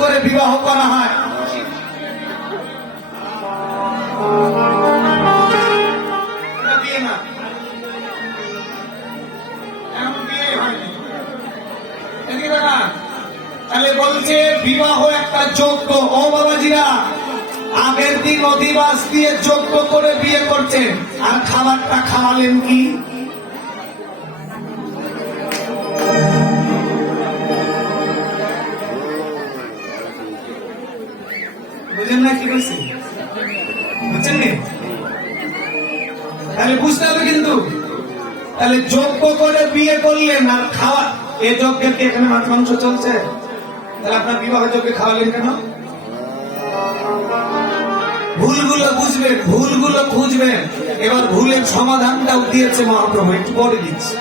করে বিবাহ করা হয়। তাহলে বলছে বিবাহ একটা যোগ্য। ও বাবাজিরা, আগের দিন অধিবাস দিয়ে যোগ্য করে বিয়ে করছেন, আর খাবারটা খাওয়ালেন কি? বুঝেন না কি বলছি? বুঝছেন নি? তাহলে বুঝতে হবে কিন্তু। তাহলে যোগ্য করে বিয়ে করলেন আর খাওয়া, এ যজ্ঞের কি এখানে মাছ মাংস চলছে? তাহলে আপনার বিবাহ যজ্ঞে খাওয়ালেন কেন? ভুলগুলো বুঝবেন, ভুলগুলো খুঁজবেন। এবার ভুলের সমাধানটাও দিয়েছে মহাপ্রভু, একটু পরে দিচ্ছি।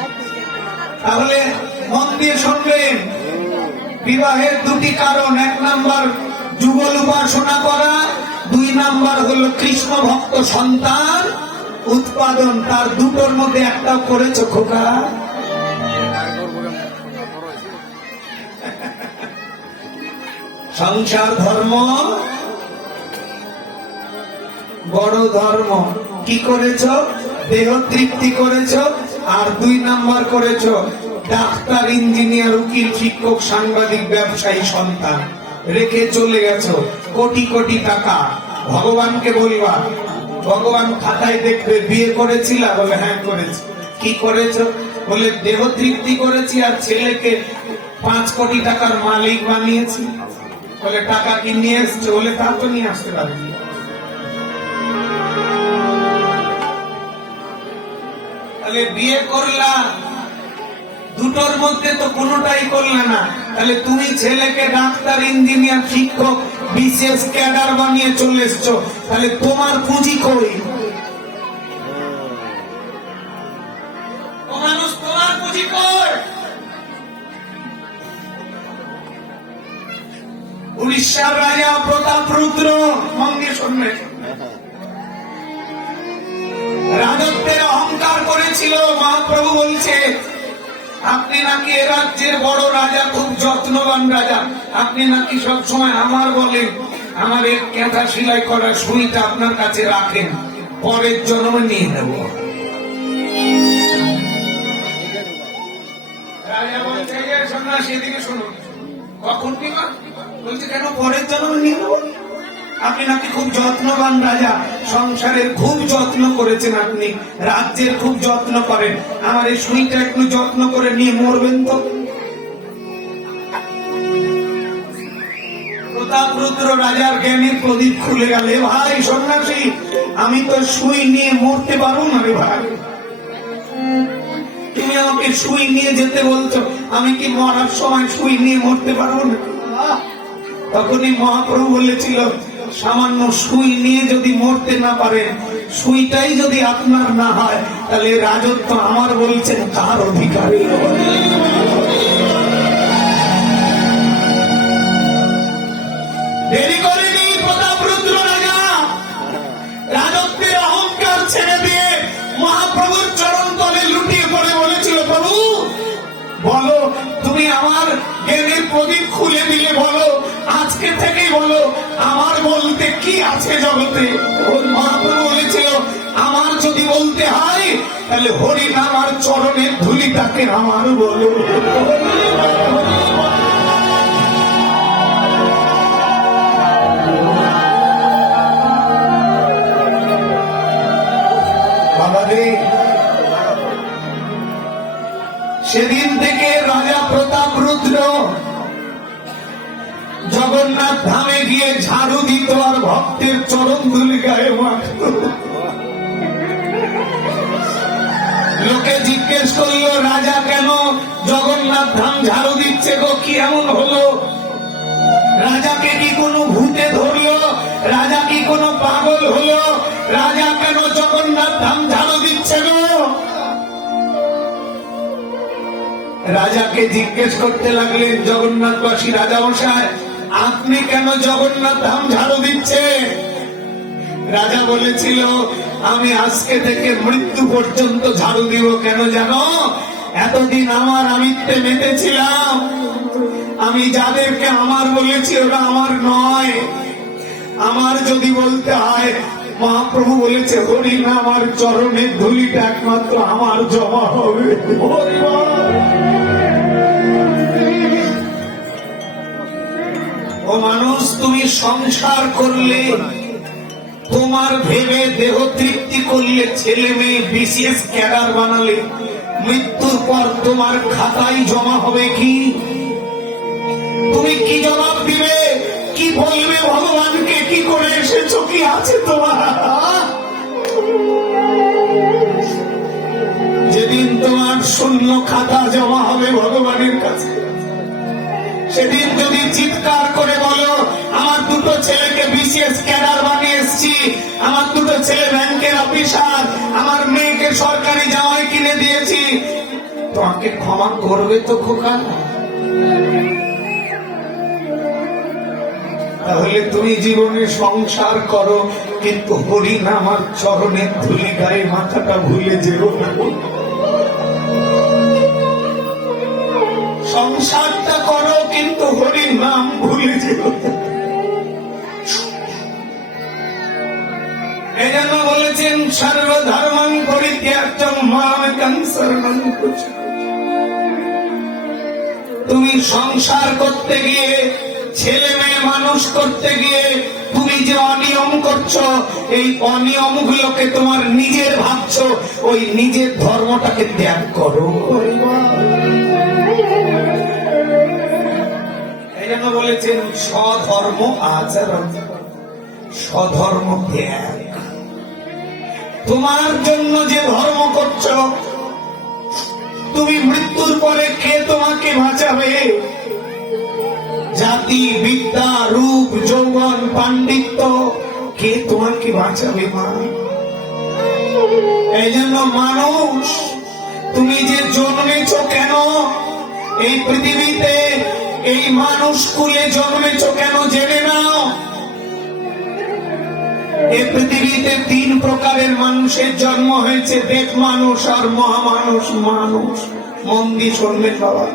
তাহলে মন দিয়ে শুনবেন। বিবাহের দুটি কারণ, এক নাম্বার যুগল উপাসনা করা, দুই নাম্বার হলো কৃষ্ণ ভক্ত সন্তান উৎপাদন। তার দুটোর মধ্যে একটা করেছো খোকা? সংসার ধর্ম বড় ধর্ম। কি করেছ? দেহ তৃপ্তি করেছ। আর দুই নাম্বার করেছ ডাক্তার, ইঞ্জিনিয়ার, উকিল, শিক্ষক, সাংবাদিক, ব্যবসায়ী সন্তান রেখে চলে গেছ। কোটি কোটি টাকা। ভগবানকে বলবা, ভগবান খাতায় দেখবে বিয়ে করেছিল? বলে হ্যাঁ করেছি। কি করেছ? বলে দেহ তৃপ্তি করেছি আর ছেলেকে 5 কোটি টাকার মালিক বানিয়েছি। বলে টাকা কি নিয়ে এসছে? বলে তা তো নিয়ে আসতে পারবি। তাহলে বিয়ে করলা, দুটোর মধ্যে তো কোনোটাই করলে না। তাহলে তুমি ছেলেকে ডাক্তার, ইঞ্জিনিয়ার, শিক্ষক, বিশেষ ক্যাডার বানিয়ে চলে এসছো। তাহলে তোমার পুঁজি কই? মানুষ, তোমার পুঁজি কই? উড়িষ্যার রাজা প্রতাপরুদ্র, মন্দির শুনবে, রাজত্বের অহংকার করেছিল। মহাপ্রভু বলছে আপনি নাকি এ রাজ্যের বড় রাজা, খুব যত্নবান রাজা, আপনি নাকি সবসময় আমার বলেন আমার এক ক্যাঁথা সেলাই করা সুইটা আপনার কাছে রাখেন, পরের জন্মে নিয়ে নেব। রাজা বলছে সন্ন্যাসী এদিকে শুনুন, কখন নিবা? বলছে কেন? পরের জন্মে নিয়ে নেব। আপনি নাকি খুব যত্নবান রাজা, সংসারের খুব যত্ন করেছেন, আপনি রাজ্যের খুব যত্ন করেন, আমার এই সুইটা একটু যত্ন করে নিয়ে মরবেন তো। প্রতাপরুদ্র রাজার জ্ঞানের প্রদীপ খুলে গেল। ভাই সন্ন্যাসী, আমি তো সুই নিয়ে মরতে পারবো না রে ভাই, তুমি আমাকে সুই নিয়ে যেতে বলছো, আমি কি মরার সময় সুই নিয়ে মরতে পারবো না? তখনই মহাপ্রভু বলেছিল সামান্য সুই নিয়ে যদি মরতে না পারেন, সুইটাই যদি আপনার না হয়, তাহলে রাজত্ব আমার বলছেন কার অধিকারী? দেরি করেনি প্রতাপরুদ্র রাজা, রাজত্বের অহংকার ছেড়ে দিয়ে মহাপ্রভুর চরণ তলে লুটিয়ে পড়ে বলেছিল প্রভু বলো, তুমি আমার জ্ঞানের প্রদীপ খুলে দিলে, বলো আজকে থেকেই বলো আমার বলতে কি আছে জগতে? মহাপ্রভু বলেছিল আমার যদি বলতে হয় তাহলে হরিনাম আর চরণের ধুলিটাকে আমার বলো। বাবারে, সেদিন থেকে রাজা প্রতাপরুদ্র জগন্নাথ ধামে গিয়ে ঝাড়ু দিত আর ভক্তের চরণ ধুলি গায়ে মাখত। লোকে জিজ্ঞেস করলো রাজা কেন জগন্নাথ ধাম ঝাড়ু দিচ্ছে গো, কি এমন হলো? রাজাকে কি কোনো ভূতে ধরলো? রাজা কি কোনো পাগল হলো? রাজা কেন জগন্নাথ ধাম ঝাড়ু দিচ্ছে গো? রাজাকে জিজ্ঞেস করতে লাগলেন জগন্নাথবাসী রাজা মশাই, আপনি কেন জগন্নাথ ধাম ঝাড়ু দিচ্ছে? রাজা বলেছিল আমি আজকে থেকে মৃত্যু পর্যন্ত ঝাড়ু দিব। কেন জানো? এতদিন আমার আমিত্বে মেতেছিলাম, আমি যাদেরকে আমার বলেছি ওরা আমার নয়। আমার যদি বলতে হয়, মহাপ্রভু বলেছে হরি না আমার চরণের ধুলিটা একমাত্র আমার জমা হবে। ও মানুষ, তুমি সংসার করলে, তোমার ভেবে দেহ তৃপ্তি করলে, ছেলে মেয়ে বিশেষ ক্যাডার বানালে, মৃত্যুর পর তোমার খাতায় জমা হবে কি? তুমি কি জবাব দিবে? কি বলবে ভগবানকে? কি করে এসেছো? কি আছে তোমার? যেদিন তোমার শূন্য খাতা জমা হবে ভগবানের কাছে, সেদিন যদি চিৎকার করে বলো আমার দুটো ছেলেকে বিশেষ ক্যাডার বানিয়ে এসেছি, আমার দুটো ছেলে ব্যাংকের অফিসার, আমার মেয়েকে সরকারি জামাই কিনে দিয়েছি, তোমাকে ক্ষমা করবে তো খোকা? তাহলে তুমি জীবনে সংসার করো, কিন্তু হরি না আমার চরণের ধুলি গায়ে মাথাটা ভুলে যেও না। সংসারটা করো কিন্তু হরির নাম ভুলে যেও না। এই জন্য বলেছেন সর্বধর্মং পরিত্যাজ্যং মামেকং শরণং ব্রজ। তুমি সংসার করতে গিয়ে, ছেলে মেয়ে মানুষ করতে গিয়ে তুমি যে অনিয়ম করছো, এই অনিয়ম গুলোকে তোমার নিজের ভাবছো, ওই নিজের ধর্মটাকে ত্যাগ করো। এই জন্য বলেছেন স্বধর্ম আচরণ, স্বধর্ম ত্যাগ। তোমার জন্য যে ধর্ম করছো, তুমি মৃত্যুর পরে কে তোমাকে বাঁচাবে? জাতি, বিদ্যা, রূপ, যৌবন, পাণ্ডিত্য, কে তোমাকে বাঁচাবে মা? এই জন্য মানুষ, তুমি যে জন্মেছ কেন এই পৃথিবীতে, এই মানুষ কুলে জন্মেছ কেন জেনে নাও। এই পৃথিবীতে 3 প্রকারের মানুষের জন্ম হয়েছে, দেব মানুষ আর মহামানুষ মানুষ। মন দিয়ে শুনবেন বাবা।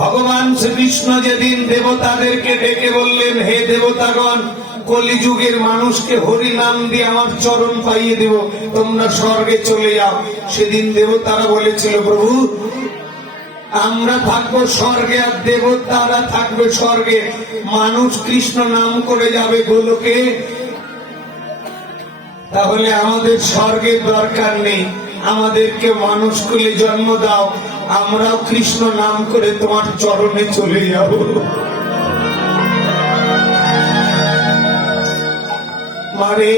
ভগবান শ্রীকৃষ্ণ যেদিন দেবতাদেরকে ডেকে বললেন, হে দেবতাগণ, কলিযুগের মানুষকে হরি নাম দিয়ে আমার চরণ পাইয়ে দেব, তোমরা স্বর্গে চলে যাও। সেদিন দেবতারা বলেছিল, প্রভু আমরা থাকবো স্বর্গে আর দেবতারা থাকবে স্বর্গে, মানুষ কৃষ্ণ নাম করে যাবে গোলকে। তাহলে আমাদের স্বর্গের দরকার নেই, আমাদেরকে মানুষ কুলে জন্ম দাও, আমরাও কৃষ্ণ নাম করে তোমার চরণে চলে যাব। মারে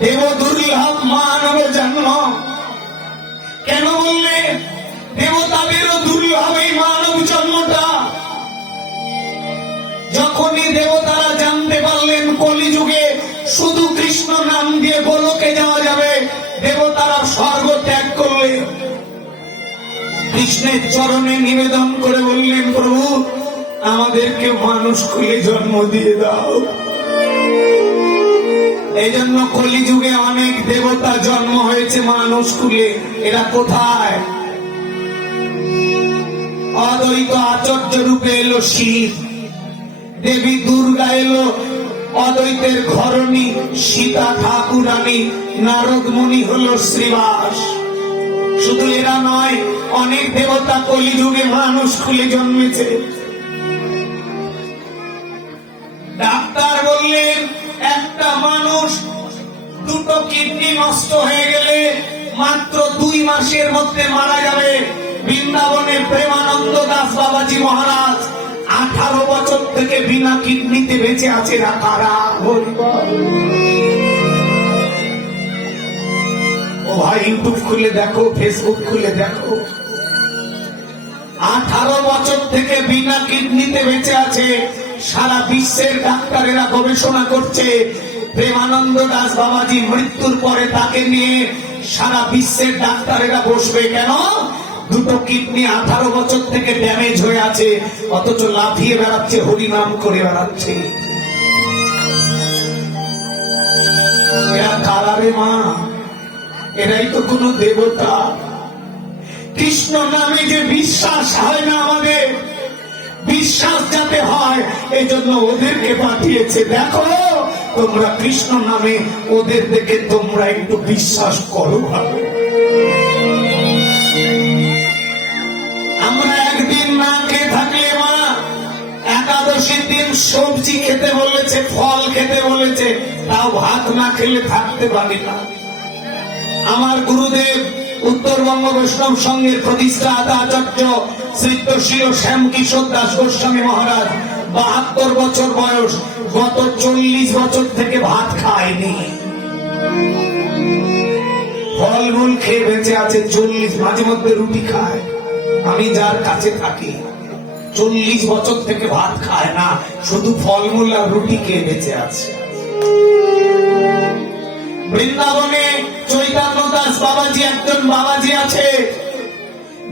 দেব দুর্লভ মানব জন্ম কেন বললে? দেবতাদেরও দুর্লভ এই মানব জন্মটা। যখনই দেবতারা জানতে পারলেন কলিযুগে শুধু কৃষ্ণ নাম দিয়ে গোলকে যাওয়া যাবে, দেবতারা স্বর্গ ত্যাগ করলে কৃষ্ণের চরণে নিবেদন করে বললেন, প্রভু আমাদেরকে মানুষ কুলে জন্ম দিয়ে দাও। এই জন্য কলিযুগে অনেক দেবতা জন্ম হয়েছে মানুষ কুলে। এরা কোথায়? অদ্বৈত আচার্য রূপে এলো শিব, দেবী দুর্গা এলো অদ্বৈতের ঘরণী, সীতা ঠাকুরানী, নারদ মুনি হলো শ্রীবাস। শুধু এরা নয়, অনেক দেবতা কলিযুগে মানুষ কুলে জন্মেছে। ডাক্তার বললেন একটা মানুষ 2টো কিডনি নষ্ট হয়ে গেলে মাত্র 2 মাসের মধ্যে মারা যাবে। বৃন্দাবনে প্রেমানন্দ দাস বাবাজি মহারাজ 18 বছর থেকে বিনা কিডনিতে বেঁচে আছে। কারা? ও ভাই, ইউটিউব খুলে দেখো, ফেসবুক খুলে দেখো, 18 বছর থেকে বিনা কিডনিতে বেঁচে আছে। সারা বিশ্বের ডাক্তারেরা গবেষণা করছে। প্রেমানন্দ দাস বাবাজি মৃত্যুর পরে তাকে নিয়ে সারা বিশ্বের ডাক্তারেরা বসবে। কেন? 2টো কিডনি 18 বছর থেকে ড্যামেজ হয়ে আছে, অথচ লাফিয়ে বেড়াচ্ছে, হরিনাম করে বেড়াচ্ছে। এরা কারা রে মা? এরাই তো কোন দেবতা। কৃষ্ণ নামে যে বিশ্বাস হয় না আমাদের, বিশ্বাস যাতে হয় এই জন্য ওদেরকে পাঠিয়েছে। দেখো তোমরা কৃষ্ণ নামে ওদের দেখে তোমরা একটু বিশ্বাস করো। আমরা একদিন না খেয়ে থাকলে মা একাদশীর দিন সবজি খেতে বলেছে, ফল খেতে বলেছে, তাও ভাত না খেলে থাকতে পারি না। আমার গুরুদেব উত্তরবঙ্গ বৈষ্ণব সংঘের প্রতিষ্ঠাতা আচার্য শ্রীতশীল শ্যামকিশোর দাস গোস্বামী মহারাজ 72 বছর বয়স, গত 40 বছর থেকে ভাত খায়নি, ফলমূল খেয়ে বেঁচে আছে 40, মাঝে মধ্যে রুটি খায়। আমি যার কাছে থাকি 40 বছর থেকে ভাত খায় না, শুধু ফলমূল আর রুটি খেয়ে বেঁচে আছে। বৃন্দাবনে চৈতন্য দাস বাবাজি একজন বাবাজি আছে,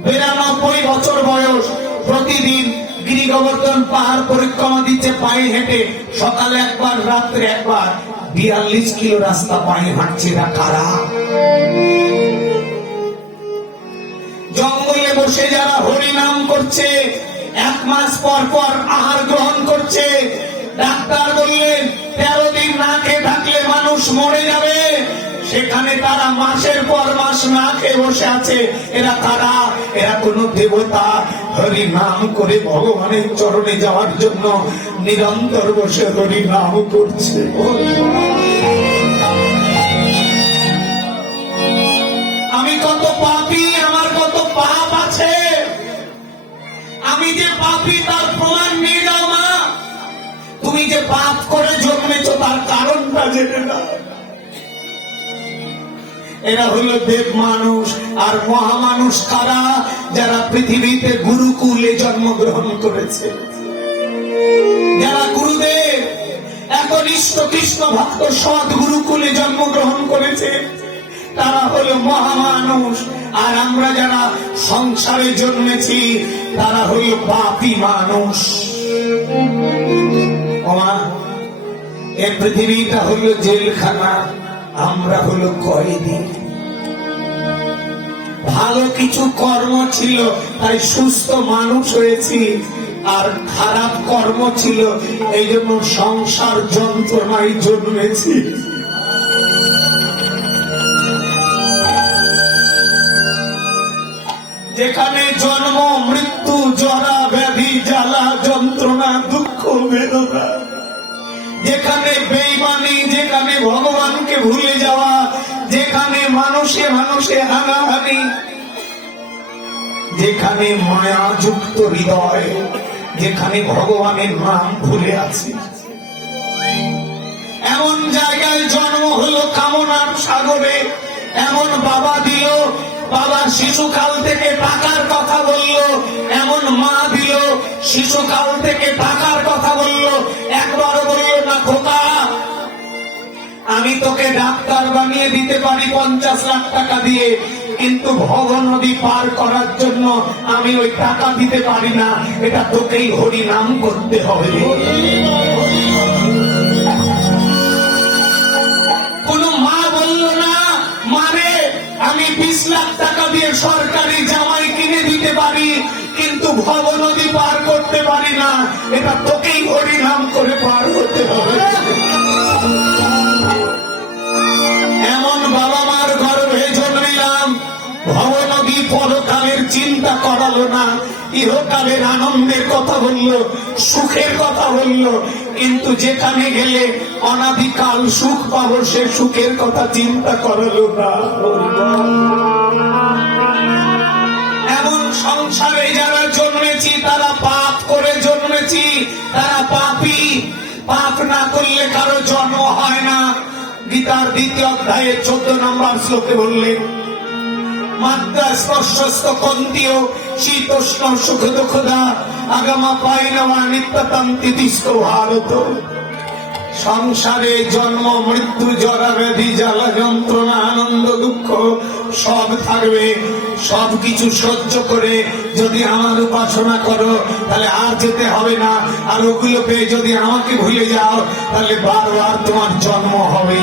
92 বছর বয়স, প্রতিদিন গিরি গোবর্ধন পাহাড় পরিক্রমা দিচ্ছে পায়ে হেঁটে, সকালে একবার রাত্রে একবার, 42 কিলো রাস্তা পায়ে হাঁটছে। এরা কারা? জঙ্গলে বসে যারা হরি নাম করছে, 1 মাস পর পর আহার গ্রহণ করছে। ডাক্তার বললেন 13 দিন না খেয়ে থাকলে মানুষ মরে যাবে, সেখানে তারা মাসের পর মাস না খেয়ে বসে আছে। এরা কারা? এরা কোন দেবতা? হরি নাম করে ভগবানের চরণে যাওয়ার জন্য নিরন্তর বসে হরি নাম করছে। আমি কত পাপী, আমার কত পাপ আছে, আমি যে পাপী তার প্রমাণ নিয়ে যাও মা। তুমি যে পাপ করে জন্মেছ তার কারণটা জেনে নাও। এরা হলো দেব মানুষ। আর মহামানুষ কারা? যারা পৃথিবীতে গুরুকুলে জন্মগ্রহণ করেছে, যারা গুরুদেব একনিষ্ঠ কৃষ্ণ ভক্ত সৎ গুরুকুলে জন্মগ্রহণ করেছে, তারা হলো মহামানুষ। আর আমরা যারা সংসারে জন্মেছি তারা হলো পাপী মানুষ। এই পৃথিবীটা হলো জেলখানা, আমরা হলো কয়েদি। ভালো কিছু কর্ম ছিল তাই সুস্থ মানুষ হয়েছি, আর খারাপ কর্ম ছিল এই জন্য সংসার যন্ত্রণায় জন্মেছি। যেখানে জন্ম মৃত্যু জরা ব্যাধি জ্বালা যন্ত্রণা দুঃখ বেদনা, যেখানে বেঈমানি, যেখানে ভগবানকে ভুলে যাওয়া, যেখানে মানুষে মানুষে হানাহানি, যেখানে মায়াযুক্ত হৃদয়, যেখানে ভগবানের নাম ভুলে আছি, এমন জায়গায় জন্ম হলো কামনার সাগরে। এমন বাবা দিল, বাবা শিশুকাল থেকে টাকার কথা বলল, এমন মা দিল শিশুকাল থেকে টাকার কথা বলল, একবারও বলল না খোকা আমি তোকে ডাক্তার বানিয়ে দিতে পারি 50 লাখ টাকা দিয়ে, কিন্তু ভব নদী পার করার জন্য আমি ওই টাকা দিতে পারি না, এটা তোকেই হরি নাম করতে হবে। কোন মা বলল না মানে আমি 20 লাখ টাকা দিয়ে সরকারি জামাই কিনে দিতে পারি, কিন্তু ভব নদী পার করতে পারি না, এটা তোকেই হরি নাম করে পার করতে হবে। এমন বাবা মার গর্ভে জন্মিলাম, ভব নদী পরকালের চিন্তা করালো না, ইহকালের আনন্দের কথা বলল, সুখের কথা বলল, কিন্তু যেখানে গেলে অনাদিকাল সুখ পাবো সে সুখের কথা চিন্তা করালো না। এমন সংসারে যারা জন্মেছি তারা পাপ করে জন্মেছি, তারা পাপী। পাপ না করলে কারো জন্ম হয় না। গীতার 2য় অধ্যায়ে 14 নম্বর শ্লোকে বললেন মাত্রা স্পর্শস্থ কন্তীয় শীতোষ্ণ সুখ দুঃখদা আগামা পাইনমা নিত্যতান্তি তিষ্ঠ ভারত। সংসারে জন্ম মৃত্যু জরা ব্যাধি জ্বালা যন্ত্রণা আনন্দ দুঃখ সব থাকবে, সবকিছু সহ্য করে যদি আমার উপাসনা করো তাহলে আর যেতে হবে না, আর ওগুলো পেয়ে যদি আমাকে ভুলে যাও তাহলে বারবার তোমার জন্ম হবে।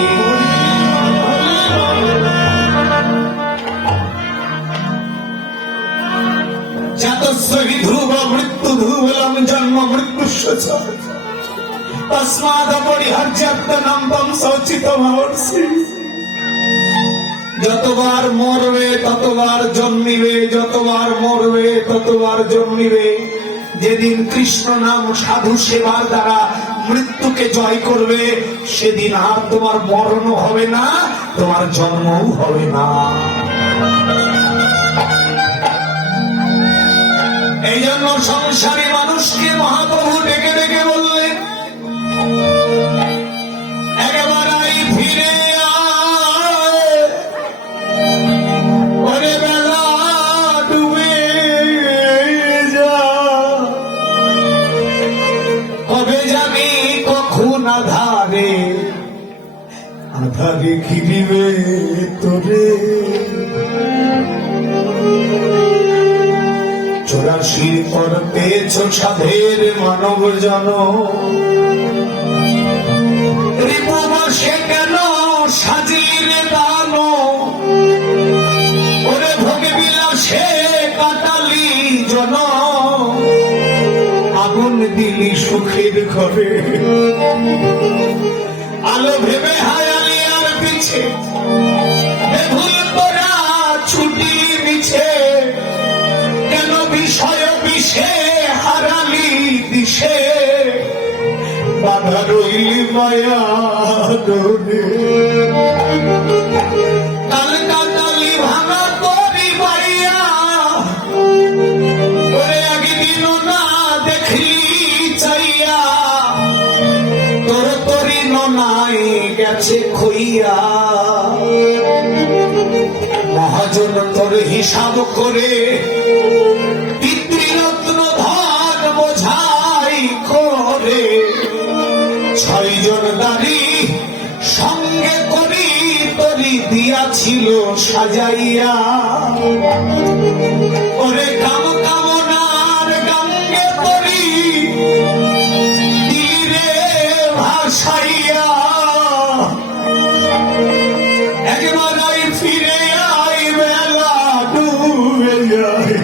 জাতস্বই ধ্রুব মৃত্যু ধ্রুবলম জন্ম মৃত্যুস্য চ তস্মাদ অপরিহার্যাত্মনাম তম সচিতমহর্ষি। যতবার মরবে ততবার জন্মিবে, যতবার মরবে ততবার জন্মিবে। যেদিন কৃষ্ণ নাম সাধু সেবার দ্বারা মৃত্যুকে জয় করবে, সেদিন আর তোমার মরণও হবে না, তোমার জন্মও হবে না। এই জন্য সংসারী মানুষকে মহাপ্রভু ডেকে ডেকে বললেন, একেবারে ফিরে আয়, ওরে বেলা ডুবে যা, কবে যাবি কখন আধারে, আধারে ঘিরিবে তোরে। 84 পর পেয়েছ সাধের মানব জন, রিপুবশে কেন সাজিলে দান, ওরে ভোগ বিলাসে কাটালি জন, আগুন দিলি সুখের ঘরে, আলো ভেবে হায়ালি আর পিছে, বেভুল তোরা ছুটি মিছে, কেন বিষয় বিষে হারালি দিশে, বাধা রইলি মায়া ডোরে, কাল কাটালি ভাঙা তরি বাইয়া, ওরে একদিন না দেখলি চাইয়া, তোর তরি নাই গেছে খইয়া। মহাজন তোর হিসাব করে পিতৃরত্ন ধন বোঝাই করে, 6 জন দাঁড়ি সঙ্গে করি তরি দিয়াছিল সাজাইয়া, ওরে কাম কামনার গঙ্গে তরি তীরে ভাসাইয়া, একবারাই ফিরে আই বেলা ডুবে যায়,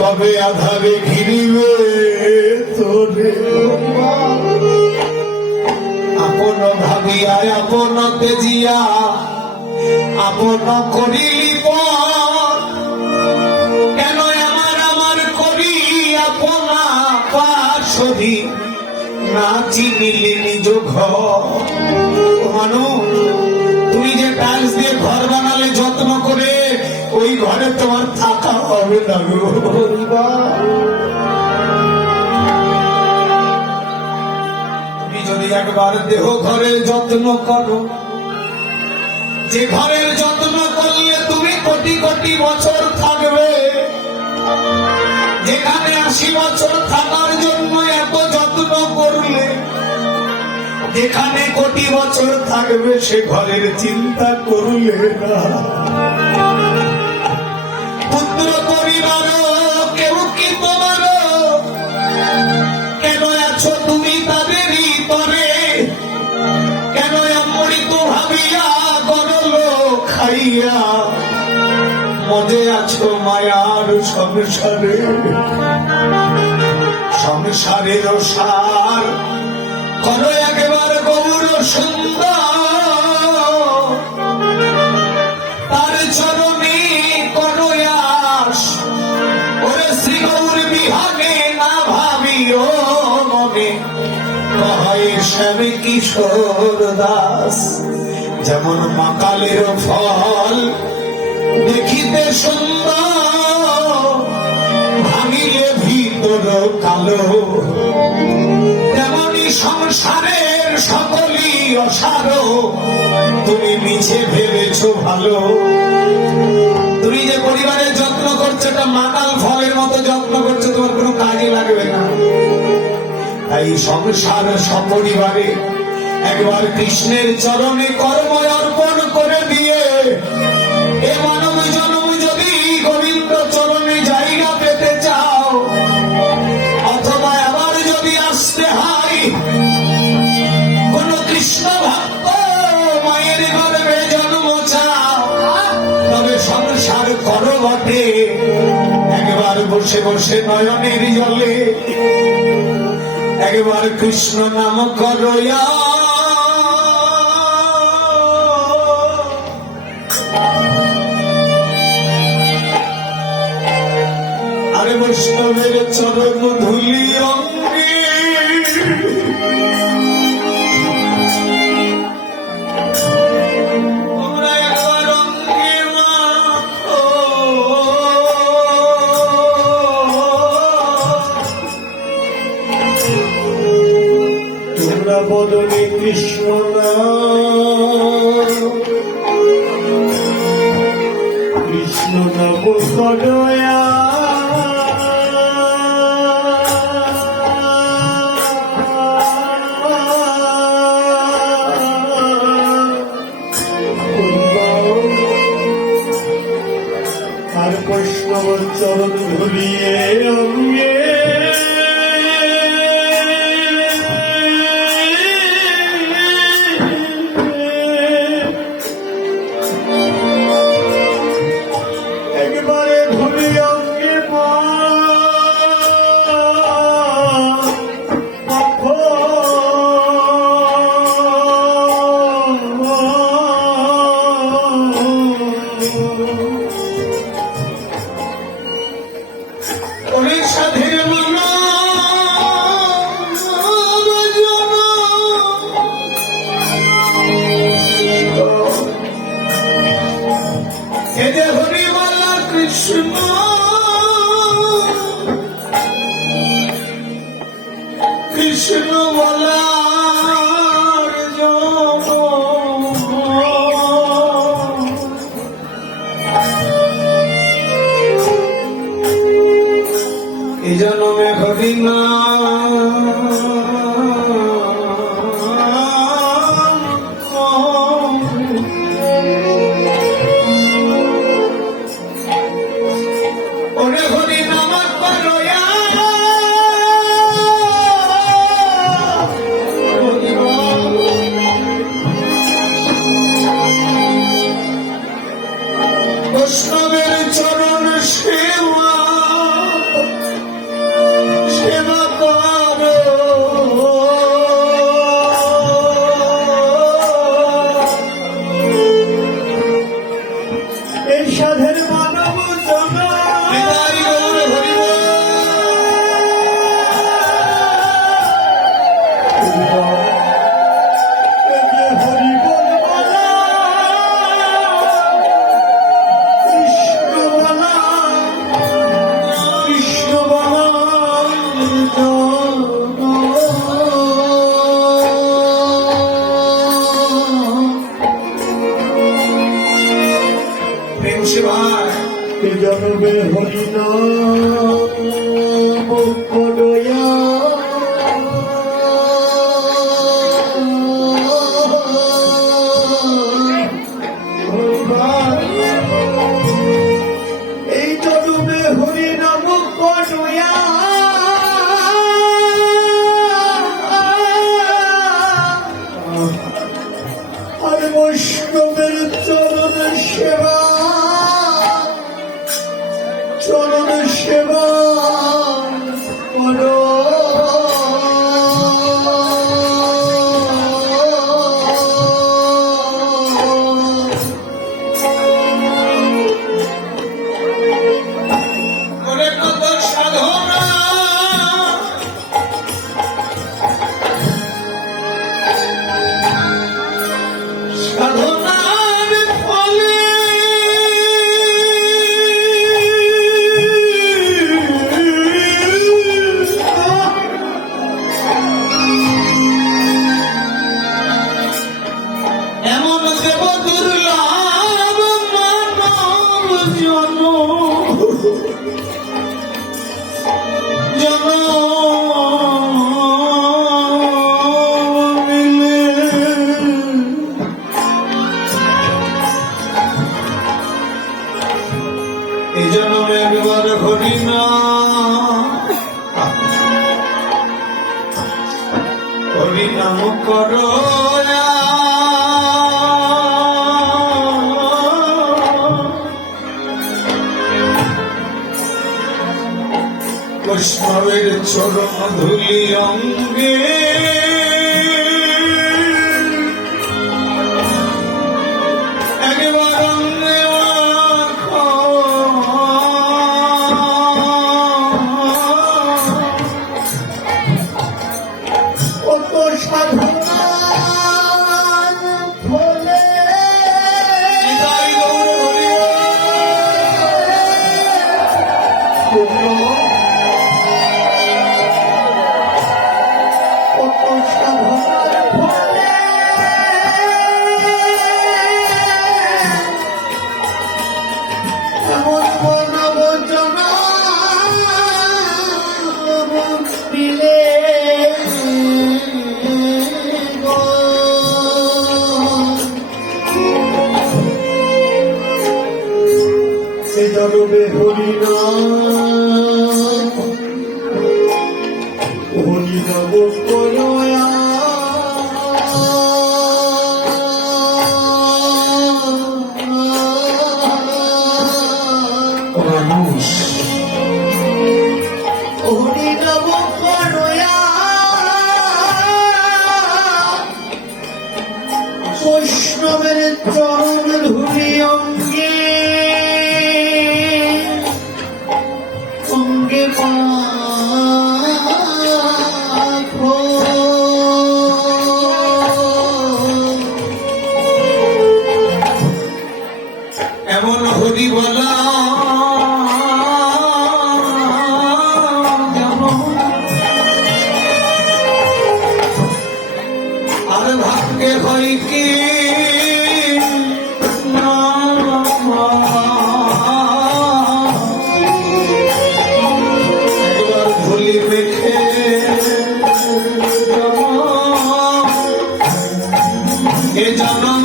কবে আধারে ঘিরিবে তোরে। আপন ভাবিয়া আপন তেজিয়া, আপন করিলি পর, কেন আমার আমার করি আপনা পাশরি, না চিনিলে নিজ ঘর। মানুষ, তুমি যে টাইলস দিয়ে ঘর বানালে যত্ন করে, ওই ঘরে তোমার থাকা হবে না গো। তুমি যদি একবার দেহ ঘরের যত্ন করো, যে ঘরের যত্ন করলে তুমি কোটি কোটি বছর থাকবে, যেখানে 80 বছর থাকার জন্য এত যত্ন করলে, যেখানে কোটি বছর থাকবে সে ঘরের চিন্তা করলে না। পুত্র পরিবার কেউ কি তোমার, কেন আছো তুমি তাদেরই তরে, কেন অমৃত ভাবিয়া গরল খাইয়া, মজে আছো মায়ার সংসারে। সংসারের সার করো একবার গৌর সুন্দর, তার চরণে করো আস, ওরে শ্রী গৌর বিহাগে না ভাবিও মনে, কয় শ্যাম কিশোর দাস। যেমন মাকালের ফল দেখিতে সুন্দর, ভাঙিলে ভিতর কালো, তেমনি সংসারের সকলই অসার, তুমি মিছে ভেবেছো ভালো। তুমি যে পরিবারের যত্ন করছো, এটা মাকাল ফলের মতো যত্ন করছো, তোমার কোনো কাজে লাগবে না। তাই সংসার সপরিবারে একবার কৃষ্ণের চরণে কর্ম অর্পণ করে দিয়ে, এ মানব জন্ম যদি গোবিন্দ চরণে জায়গা পেতে চাও, অথবা আবার যদি আসতে হয় কোন কৃষ্ণ ভক্ত মায়ের গর্ভে জন্ম চাও, তবে সংসার করো বটে, বসে নয়নের জলে একবার কৃষ্ণ নাম করয়া আরে বৈষ্ণবের চরণ ধুলি অঙ্গে তোমরা একবার অঙ্গে মাখো তোমরা বদনে কৃষ্ণ কৃষ্ণ নাম করয়া আর বৈষ্ণব চরণ ধুলিয়ে অঙ্গে একবারে ধুলি অঙ্গে সাধের মনা হরিমালা কৃষ্ণ কৃষ্ণ বলার এই জন্মে হরিনা ওরে হরি নাম করয়া বৈষ্ণবের চরণ সেবা সেবা করো এই সাধের মানব জন জনবে হরিনাম করয়া এই জনবে হরিনাম করয়া আর বৈষ্ণবের চরণ সেবা চরণ সেবা করো কত সাধনা সাধনার ফলে এমন দেব দুর্লভ মানব জন জন মিলে এই জন্য একবার হরিনা হরিনাম করো বৈষ্ণবের চরণ ধুলি অঙ্গে একবার অঙ্গে কত সাধনা ফলে জনমে হরিনাম হরিনাম কয়া মানুষ হরিনাম কয়া বৈষ্ণবের চরণ ধুলি অঙ্গে অঙ্গে পাখো এমন হরি বলা আর ভাগ্যে হয় কি এ জনম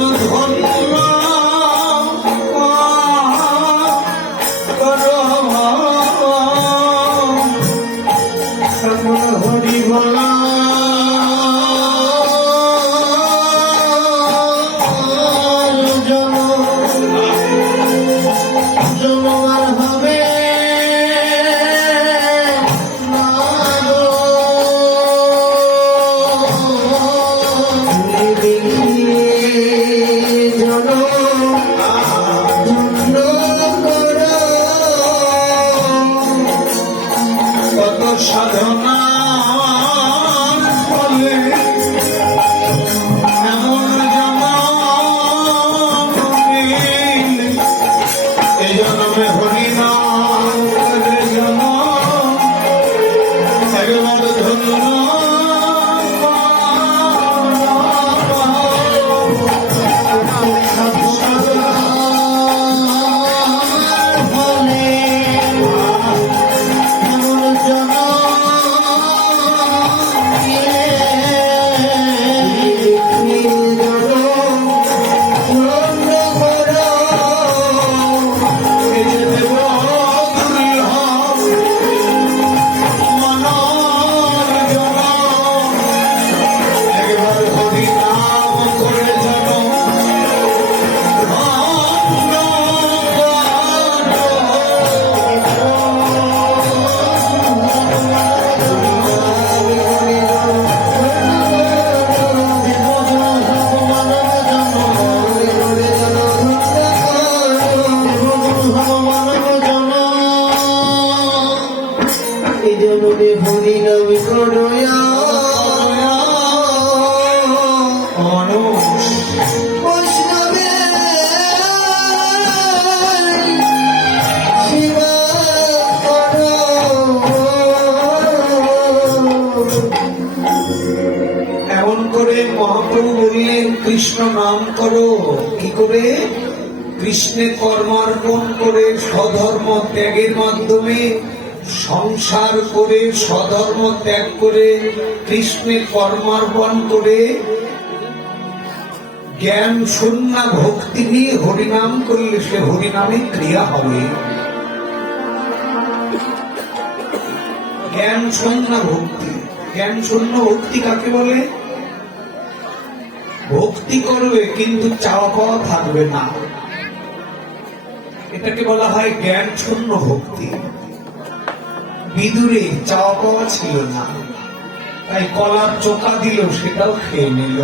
ধন্য হরি বলা জনমার হবে সাধনার ফলে এমন জনম এই জনমে হরিনাম জনম একবার ধন্য জনমে হরিনাম করয়া বৈষ্ণবে শিবা এমন করে মহাপ্রভু বললেন কৃষ্ণ নাম করো কি করে কৃষ্ণের কর্মার্পণ করে স্বধর্ম ত্যাগের মাধ্যমে সংসার করে স্বধর্ম ত্যাগ করে কৃষ্ণের কর্মার্পণ করে জ্ঞান শূন্য ভক্তি নিয়ে হরিনাম করলে সে হরিনামে ক্রিয়া হবে। জ্ঞান শূন্য ভক্তি, জ্ঞান শূন্য ভক্তি কাকে বলে? ভক্তি করবে কিন্তু চাওয়া পাওয়া থাকবে না, এটাকে বলা হয় জ্ঞান শূন্য ভক্তি। বিদুরে চাওয়া পাওয়া ছিল না, তাই কলার চোকা দিল, সেটাও খেয়ে নিল।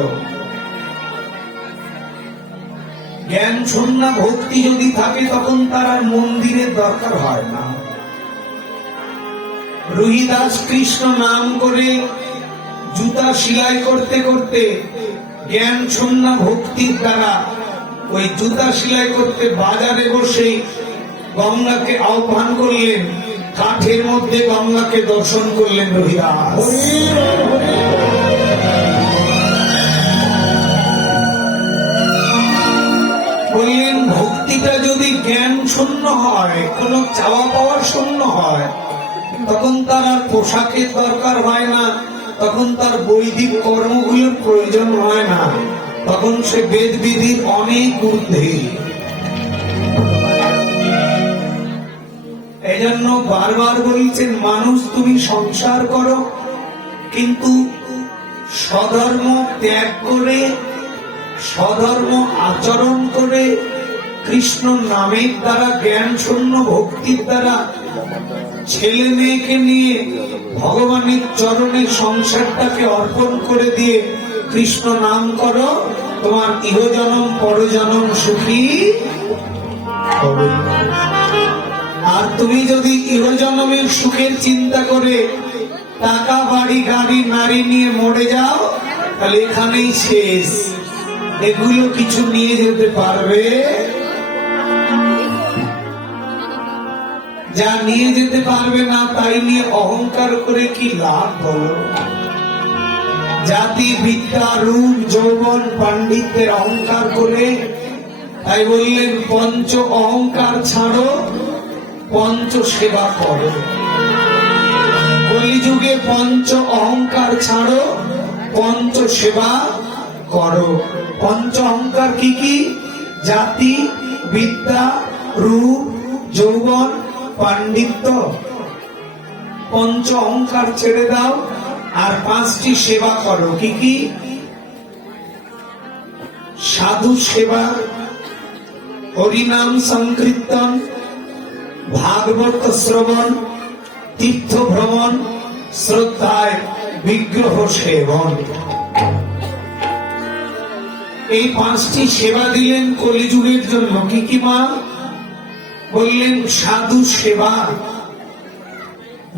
জ্ঞান শূন্য ভক্তি যদি থাকে তখন তার আর মন্দিরের দরকার হয় না। রুহিদাস কৃষ্ণ নাম করে জুতা সেলাই করতে করতে জ্ঞান শূন্য ভক্তির দ্বারা ওই জুতা সেলাই করতে বাজারে বসে গঙ্গাকে আহ্বান করলেন, কাঠের মধ্যে গঙ্গাকে দর্শন করলেন রুহিদাস। বললেন ভক্তিটা যদি জ্ঞান শূন্য হয়, কোন চাওয়া পাওয়া শূন্য হয়, তখন তার আর পোশাকের দরকার হয় না, তখন তার বৈদিক কর্মগুলোর প্রয়োজন হয় না, তখন সে বেদ বিধির অনেক ঊর্ধ্বে। এজন্য বারবার বলছেন, মানুষ তুমি সংসার করো, কিন্তু স্বধর্ম ত্যাগ করে, স্বধর্ম আচরণ করে, কৃষ্ণ নামের দ্বারা, জ্ঞান শূন্য ভক্তির দ্বারা ছেলে মেয়েকে নিয়ে ভগবানের চরণে সংসারটাকে অর্পণ করে দিয়ে কৃষ্ণ নাম করো, তোমার ইহজনম পরজনম সুখী হবে। আর তুমি যদি ইহজনমের সুখের চিন্তা করে টাকা বাড়ি গাড়ি নারী নিয়ে মরে যাও, তাহলে এখানেই শেষ। এগুলো কিছু নিয়ে যেতে পারবে? যা নিয়ে যেতে পারবে না তাই নিয়ে অহংকার করে কি লাভ হলো? জাতি বিদ্যা রূপ যৌবন পাণ্ডিত্যের অহংকার করে, তাই বললেন পঞ্চ অহংকার ছাড়ো, পঞ্চ সেবা করো। কলিযুগে পঞ্চ অহংকার ছাড়ো, পঞ্চ সেবা করো। পঞ্চ অহংকার কি কি? জাতি বিদ্যা রূপ যৌবন পাণ্ডিত্য। পঞ্চ অহংকার ছেড়ে দাও আর পাঁচটি সেবা করো। কি কি? সাধু সেবা, হরিনাম সংকীর্তন, ভাগবত শ্রবণ, তীর্থ ভ্রমণ, শ্রদ্ধায় বিগ্রহ সেবন। এই পাঁচটি সেবা দিলেন কলিযুগের জন্য। কি কি মা? বললেন সাধু সেবা,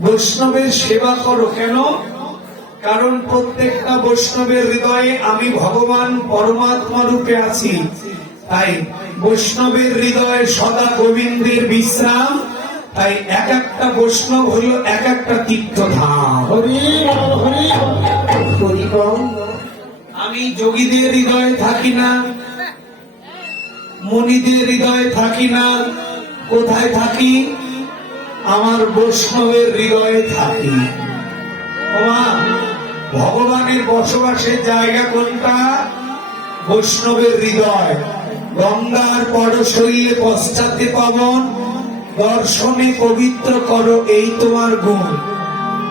বৈষ্ণবের সেবা করো। কেন? কারণ প্রত্যেকটা বৈষ্ণবের হৃদয়ে আমি ভগবান পরমাত্মা রূপে আছি, তাই বৈষ্ণবের হৃদয়ে সদা গোবিন্দের বিশ্রাম। তাই এক একটা বৈষ্ণব হল এক একটা তীর্থধাম। আমি যোগীদের হৃদয়ে থাকি না, মুনিদের হৃদয়ে থাকি না, কোথায় থাকি? আমার বৈষ্ণবের হৃদয়ে থাকি। ভগবানের বসবাসের জায়গা কোনটা? বৈষ্ণবের হৃদয়। গঙ্গার পরশৈলে পশ্চাতে পাবন, দর্শনে পবিত্র করো এই তোমার গুণ।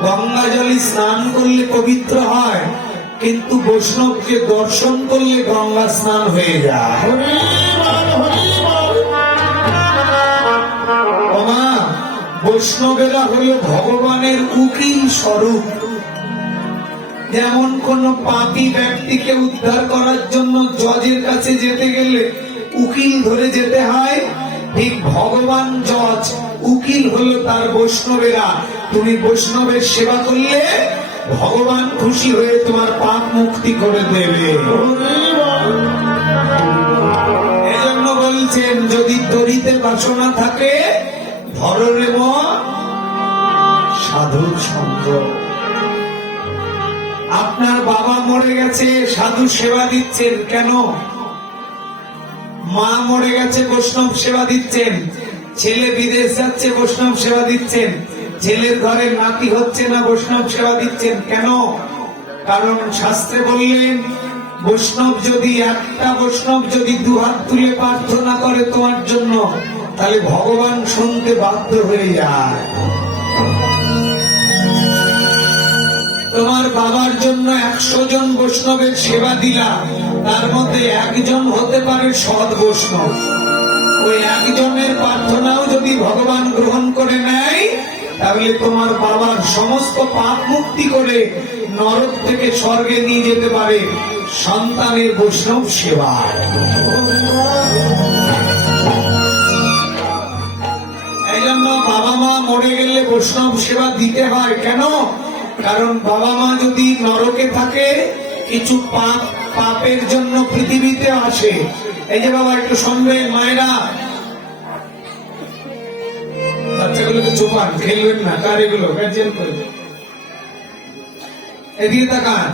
গঙ্গা জলে স্নান করলে পবিত্র হয়, কিন্তু বৈষ্ণবকে দর্শন করলে গঙ্গা স্নান হয়ে যায়। বৈষ্ণবেরা হল ভগবানের উকিল স্বরূপ। যেমন কোন পাপী ব্যক্তিকে উদ্ধার করার জন্য জজের কাছে যেতে গেলে উকিল ধরে যেতে হয়, ঠিক ভগবান জজ, উকিল হলো তার বৈষ্ণবেরা। তুমি বৈষ্ণবের সেবা করলে ভগবান খুশি হয়ে তোমার পাপ মুক্তি করে দেবে। এজন্য বলছেন, যদি তরিতে বাসনা থাকে ধরলে মন সাধুর সঙ্গ। আপনার বাবা মরে গেছে, সাধু সেবা দিচ্ছেন কেন? মা মরে গেছে, বৈষ্ণব সেবা দিচ্ছেন। ছেলে বিদেশ যাচ্ছে, বৈষ্ণব সেবা দিচ্ছেন। ছেলের ঘরে নাতি হচ্ছে না, বৈষ্ণব সেবা দিচ্ছেন কেন? কারণ শাস্ত্রে বললেন, বৈষ্ণব যদি একটা বৈষ্ণব যদি দুহাত তুলে প্রার্থনা করে তোমার জন্য, তাহলে ভগবান শুনতে বাধ্য হয়ে যায়। তোমার বাবার জন্য 100 জন বৈষ্ণবের সেবা দিলাম, তার মধ্যে একজন হতে পারে সৎ বৈষ্ণব। ওই একজনের প্রার্থনাও যদি ভগবান গ্রহণ করে নেয়, তাহলে তোমার বাবার সমস্ত পাপ মুক্তি করে নরক থেকে স্বর্গে নিয়ে যেতে পারে সন্তানের বৈষ্ণব সেবা। এই জন্য বাবা মা মরে গেলে বৈষ্ণব সেবা দিতে হয়। কেন? কারণ বাবা মা যদি নরকে থাকে কিছু পাপের জন্য পৃথিবীতে আসে। এই যে বাবা একটু শুনবেন, মায়েরা বাচ্চাগুলোকে চোপান, খেলবেন না, কার এগুলো গার্জিয়ান করবে। এদিকে তাকান,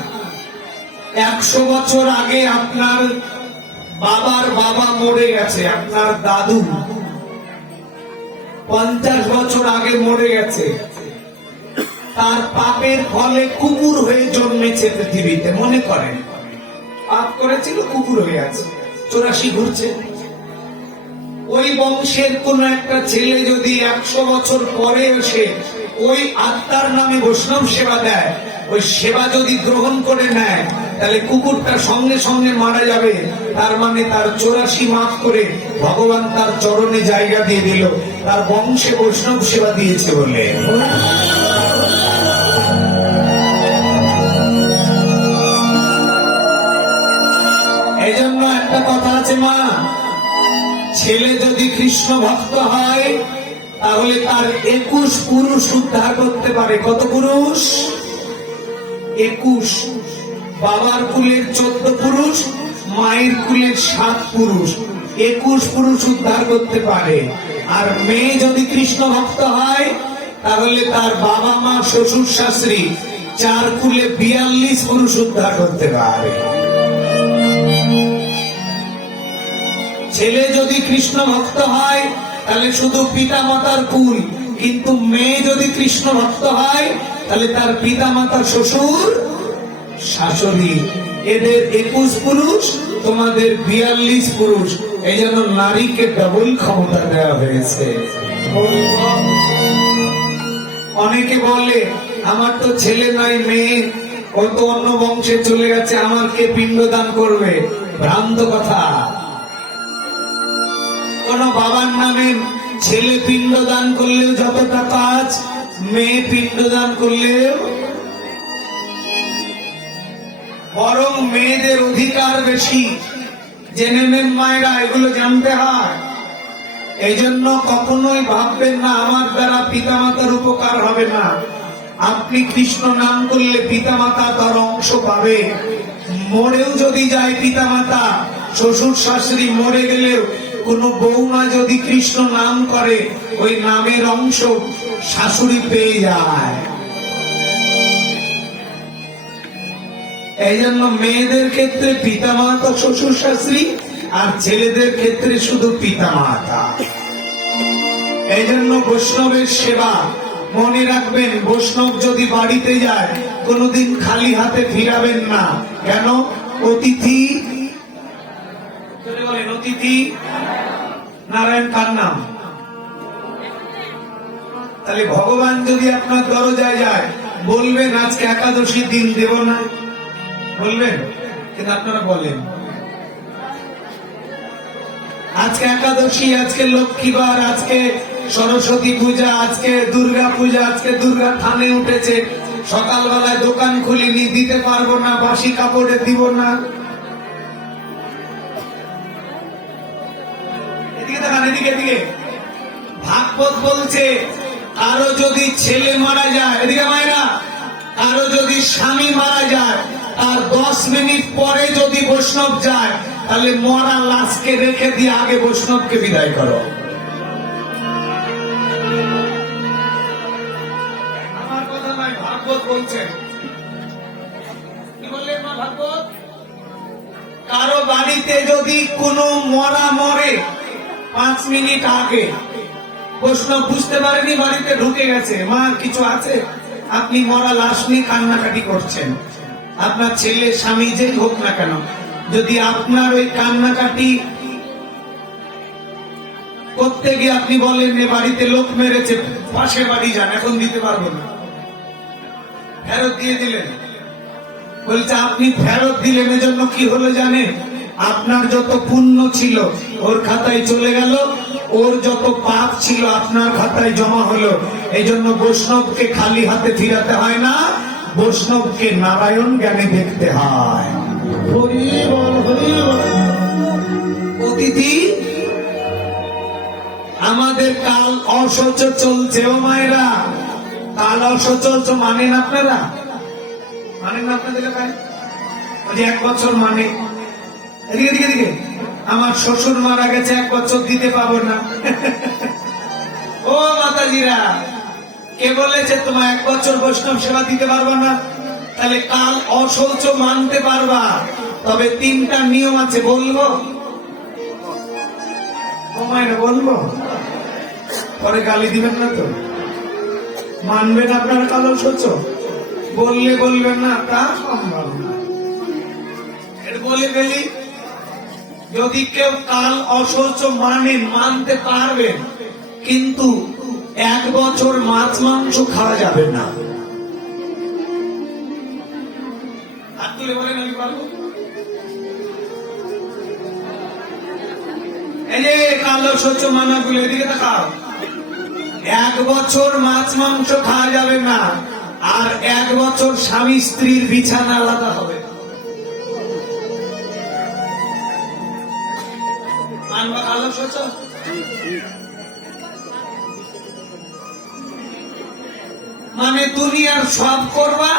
100 বছর আগে আপনার বাবার বাবা মরে গেছে, আপনার দাদু 50 বছর আগে মরে গেছে। তার পাপের ফলে কুকুর হয়ে জন্মেছে পৃথিবীতে। মনে করেন পাপ করেছিল, কুকুর হয়ে আছে, 84 ঘুরছে। ওই বংশের কোন একটা ছেলে যদি 100 বছর পরে এসে ওই আত্মার নামে বৈষ্ণব সেবা দেয়, ওই সেবা যদি গ্রহণ করে নেয়, তাহলে কুকুরটা সঙ্গে সঙ্গে মারা যাবে। তার মানে তার 84 মাফ করে ভগবান তার চরণে জায়গা দিয়ে দিল, তার বংশে বৈষ্ণব সেবা দিয়েছে বলে। এই জন্য একটা কথা আছে মা, ছেলে যদি কৃষ্ণ ভক্ত হয় তাহলে তার 21 পুরুষ উদ্ধার করতে পারে। কত পুরুষ? 21। বাবার কুলের 14 পুরুষ, মায়ের কুলের 7 পুরুষ, 21 পুরুষ উদ্ধার করতে পারে। আর মেয়ে যদি কৃষ্ণ ভক্ত হয় তাহলে তার বাবা মা শ্বশুর শাশুড়ি 4 কুলে 42 পুরুষ উদ্ধার করতে পারে। ছেলে যদি কৃষ্ণ ভক্ত হয় তাহলে শুধু পিতা মাতার কুল, কিন্তু মেয়ে যদি কৃষ্ণ ভক্ত হয় তাহলে তার পিতা মাতার শ্বশুর শাশুড়ি, এদের 21 পুরুষ, তোমাদের 42 পুরুষ। এই জন্য নারীকে ডবল ক্ষমতা দেওয়া হয়েছে। অনেকে বলে আমার তো ছেলে নাই, মেয়ে, ও তো অন্য বংশে চলে গেছে, আমার কে পিণ্ডদান করবে? ভ্রান্ত কথা। কোন বাবার নামে ছেলে পিণ্ডদান করলেও যতটা কাজ, মেয়ে পিণ্ডদান করলেও, বরং মেয়েদের অধিকার বেশি। জেনে নেন মায়েরা, এগুলো জানতে হয়। এই জন্য কখনোই ভাববেন না আমার দ্বারা পিতামাতার উপকার হবে না। আপনি কৃষ্ণ নাম করলে পিতামাতা তার অংশ পাবে। মরেও যদি যায় পিতামাতা, শ্বশুর শাশুড়ি মরে গেলেও কোন বৌমা যদি কৃষ্ণ নাম করে ওই নামের অংশ শাশুড়ি পেয়ে যায়। এই জন্য মেয়েদের ক্ষেত্রে পিতামাতা শ্বশুর শাশুড়ি, আর ছেলেদের ক্ষেত্রে শুধু পিতামাতা। এই জন্য বৈষ্ণবের সেবা মনে রাখবেন, বৈষ্ণব যদি বাড়িতে যায় কোনোদিন খালি হাতে ফিরাবেন না। কেন? অতিথি, বলেন অতিথি নারায়ণ কার নাম? তাহলে ভগবান যদি আপনার দরজায় যায় বলবেন আজকে একাদশী দিন দেব না, বলবেন? কিন্তু আপনারা বলেন আজকে একাদশী, আজকে লক্ষ্মীবার, আজকে সরস্বতী পূজা, আজকে দুর্গা পূজা, আজকে দুর্গা থানে উঠেছে, সকালবেলায় দোকান খুলিনি, দিতে পারবো না, বাসি কাপড়ে দিব না। এদিকে দেখান, এদিকে এদিকে। ভাগবত বলছে কারো যদি ছেলে মারা যায়, এদিকে মায়েরা, কারো যদি স্বামী মারা যায় তার 10 মিনিট পরে যদি বৈষ্ণব যায় তাহলে মরা লাশকে রেখে দিয়ে আগে বৈষ্ণবকে বিদায় করো। আমার কথা নয়, ভাগবত বলছে। কি বললেন মা ভাগবত? কারো বাড়িতে যদি কোনো মরা মরে 5 মিনিট আগে, বৈষ্ণব বুঝতে পারেনি বাড়িতে ঢুকে গেছে, মা কিছু আছে, আপনি মরা লাশ নিয়ে কান্নাকাটি করছেন, আপনার ছেলে স্বামী যেই হোক না কেন, যদি আপনার ওই কান্নাকাটি করতে গিয়ে আপনি বলেন এ বাড়িতে লোক মেরেছে, পাশে বাড়ি যান, এখন দিতে পারবো না, ফেরত দিয়ে দিলেন, বলছে আপনি ফেরত দিলেন, এজন্য কি হলো জানেন? আপনার যত পুণ্য ছিল ওর খাতায় চলে গেল, ওর যত পাপ ছিল আপনার খাতায় জমা হলো। এই জন্য বৈষ্ণবকে খালি হাতে ফিরাতে হয় না, বৈষ্ণবকে নারায়ণ জ্ঞানে দেখতে হয়। হরি বল, হরি বল। অতিথি, আমাদের কাল অসহ্য চলছে। ও মায়েরা, কাল অসহ্য চলছে, মানেন আপনারা? মানেন না আপনাদের এলাকায়? ওই যে 1 বছর মানে, এদিকে এদিকে এদিকে, আমার শ্বশুর মারা গেছে, 1 বছর দিতে পাবো না। ও মাতাজিরা, কে বলেছে তোমার 1 বছর বৈষ্ণব সেবা দিতে পারবা না? তাহলে কাল অশৌচ মানতে পারবা, তবে 3টা নিয়ম আছে, বলবো? ও মায়েরা, বলবো? পরে গালি দিবেন না তো? মানবেন আপনারা কাল অশৌচ? বললে বলবেন না, তা সম্ভব না। এটা বলে ফেলি, যদি কেউ কাল অশৌচ মানেন, মানতে পারবেন, কিন্তু 1 বছর মাছ মাংস খাওয়া যাবে না। হাত তুলে বলেন, আমি পারবো? এই যে কাল অশৌচ মানাগুলো, এদিকে তাকাও। 1 বছর মাছ মাংস খাওয়া যাবে না, আর 1 বছর স্বামী স্ত্রীর বিছানা আলাদা হবে। মানবা কাল অশৌচ? মানে দুনিয়ার সব করবা,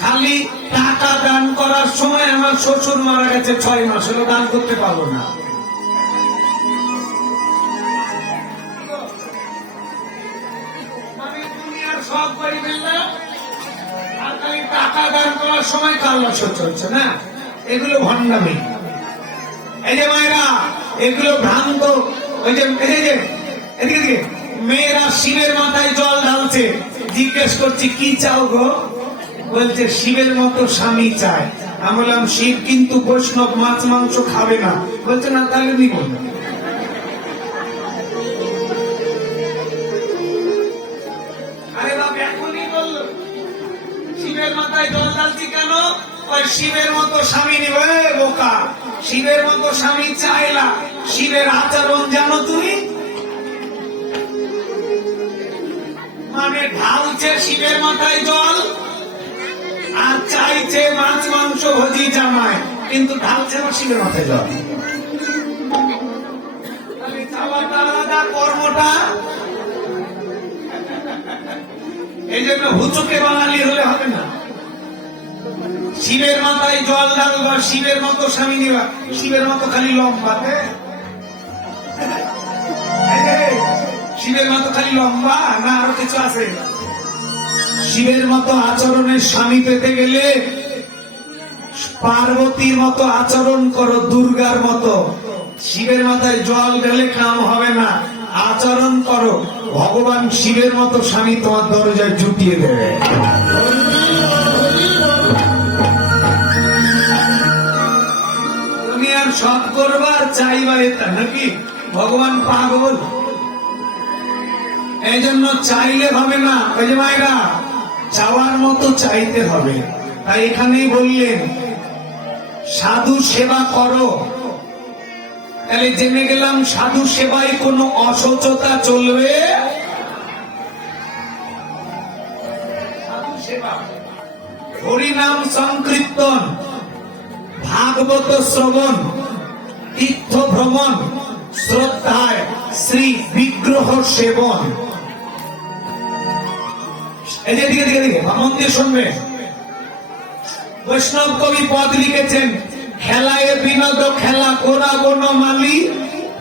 খালি টাকা দান করার সময় আমার শ্বশুর মারা গেছে 6 মাস হলো, দান করতে পারবো না। মানে দুনিয়ার সব করে ফেললে, আর খালি টাকা দান করার সময় কাল অশৌচ হচ্ছে না। এগুলো ভণ্ডামি। এই যে মায়েরা, এগুলো ভ্রান্ত। ওই যে এই যে এদিকে এদিকে, মেয়েরা শিবের মাথায় জল ঢালছে, জিজ্ঞেস করছি কি চাও গো? বলছে শিবের মতো স্বামী চায়। আমি বললাম শিব কিন্তু বৈষ্ণব, মাছ মাংস খাবে না। বলছে না, তাহলে নিব না। আরে বাপ, এখনই বললো শিবের মাথায় জল ঢালছি কেন? শিবের মতো স্বামী নিবে। বোকা, শিবের মতো স্বামী চাইলা, শিবের আচরণ জানো তুমি? মানে ঢালছে শিবের মাথায় জল, আর চাইছে মাছ মাংস ভোজি জামায়, কিন্তু ঢালছে না শিবের মাথায় জল। চাওয়াটা আলাদা, কর্মটা। এই জন্য হুচুকে বাঙালি হলে হবে না। শিবের মাথায় জল ঢালবা, শিবের মতো স্বামী নিবা। শিবের মতো খালি লম্বাতে, শিবের মতো খালি লম্বা না, আরো কিছু আছে? শিবের মতো আচরণের স্বামী পেতে গেলে পার্বতীর মতো আচরণ করো, দুর্গার মতো। শিবের মাথায় জল ঢেলে কাম হবে না, আচরণ করো, ভগবান শিবের মতো স্বামী তোমার দরজায় জুটিয়ে দেবে। তুমি আর সব করবার চাইবা, এটা নাকি ভগবান পাগল? এই জন্য চাইলে হবে না। ওই যে মায়েরা, চাওয়ার মতো চাইতে হবে। তাই এখানেই বললেন সাধু সেবা করো। তাহলে জেনে গেলাম সাধু সেবায় কোনো অশৌচতা চলবে। সাধু সেবা, হরিনাম সংকীর্তন, ভাগবত শ্রবণ, তীর্থ ভ্রমণ, শ্রদ্ধায় শ্রী বিগ্রহ সেবন। এই যে দিকে দিকে দিকে মন দিয়ে শুনবে। বৈষ্ণব কবি পদ লিখেছেন, খেলায় বিনোদ খেলা করা বনমালী,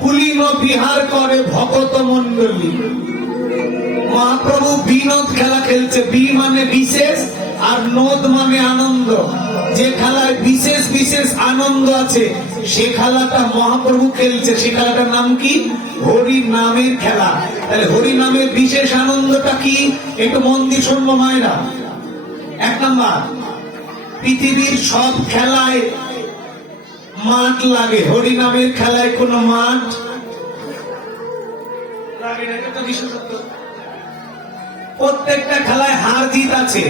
পুলিন বিহার করে ভগত মন্ডলী। মহাপ্রভু বিনোদ খেলা খেলছে। বি মানে বিশেষ, আর নোদ মানে আনন্দ। যে খেলায় বিশেষ বিশেষ আনন্দ আছে, সে খেলাটা মহাপ্রভু খেলছে। সে খেলাটার নাম কি? হরি নামের খেলা। তাহলে হরি নামের বিশেষ আনন্দটা কি? একটু মন দিয়ে শুনবো মায়েরা। 1 নাম্বার, পৃথিবীর সব খেলায় মাঠ লাগে, হরি নামের খেলায় কোনো মাঠ লাগে না। এটা তো বিশেষত্ব। প্রত্যেকটা খেলায় হার জিত আছে,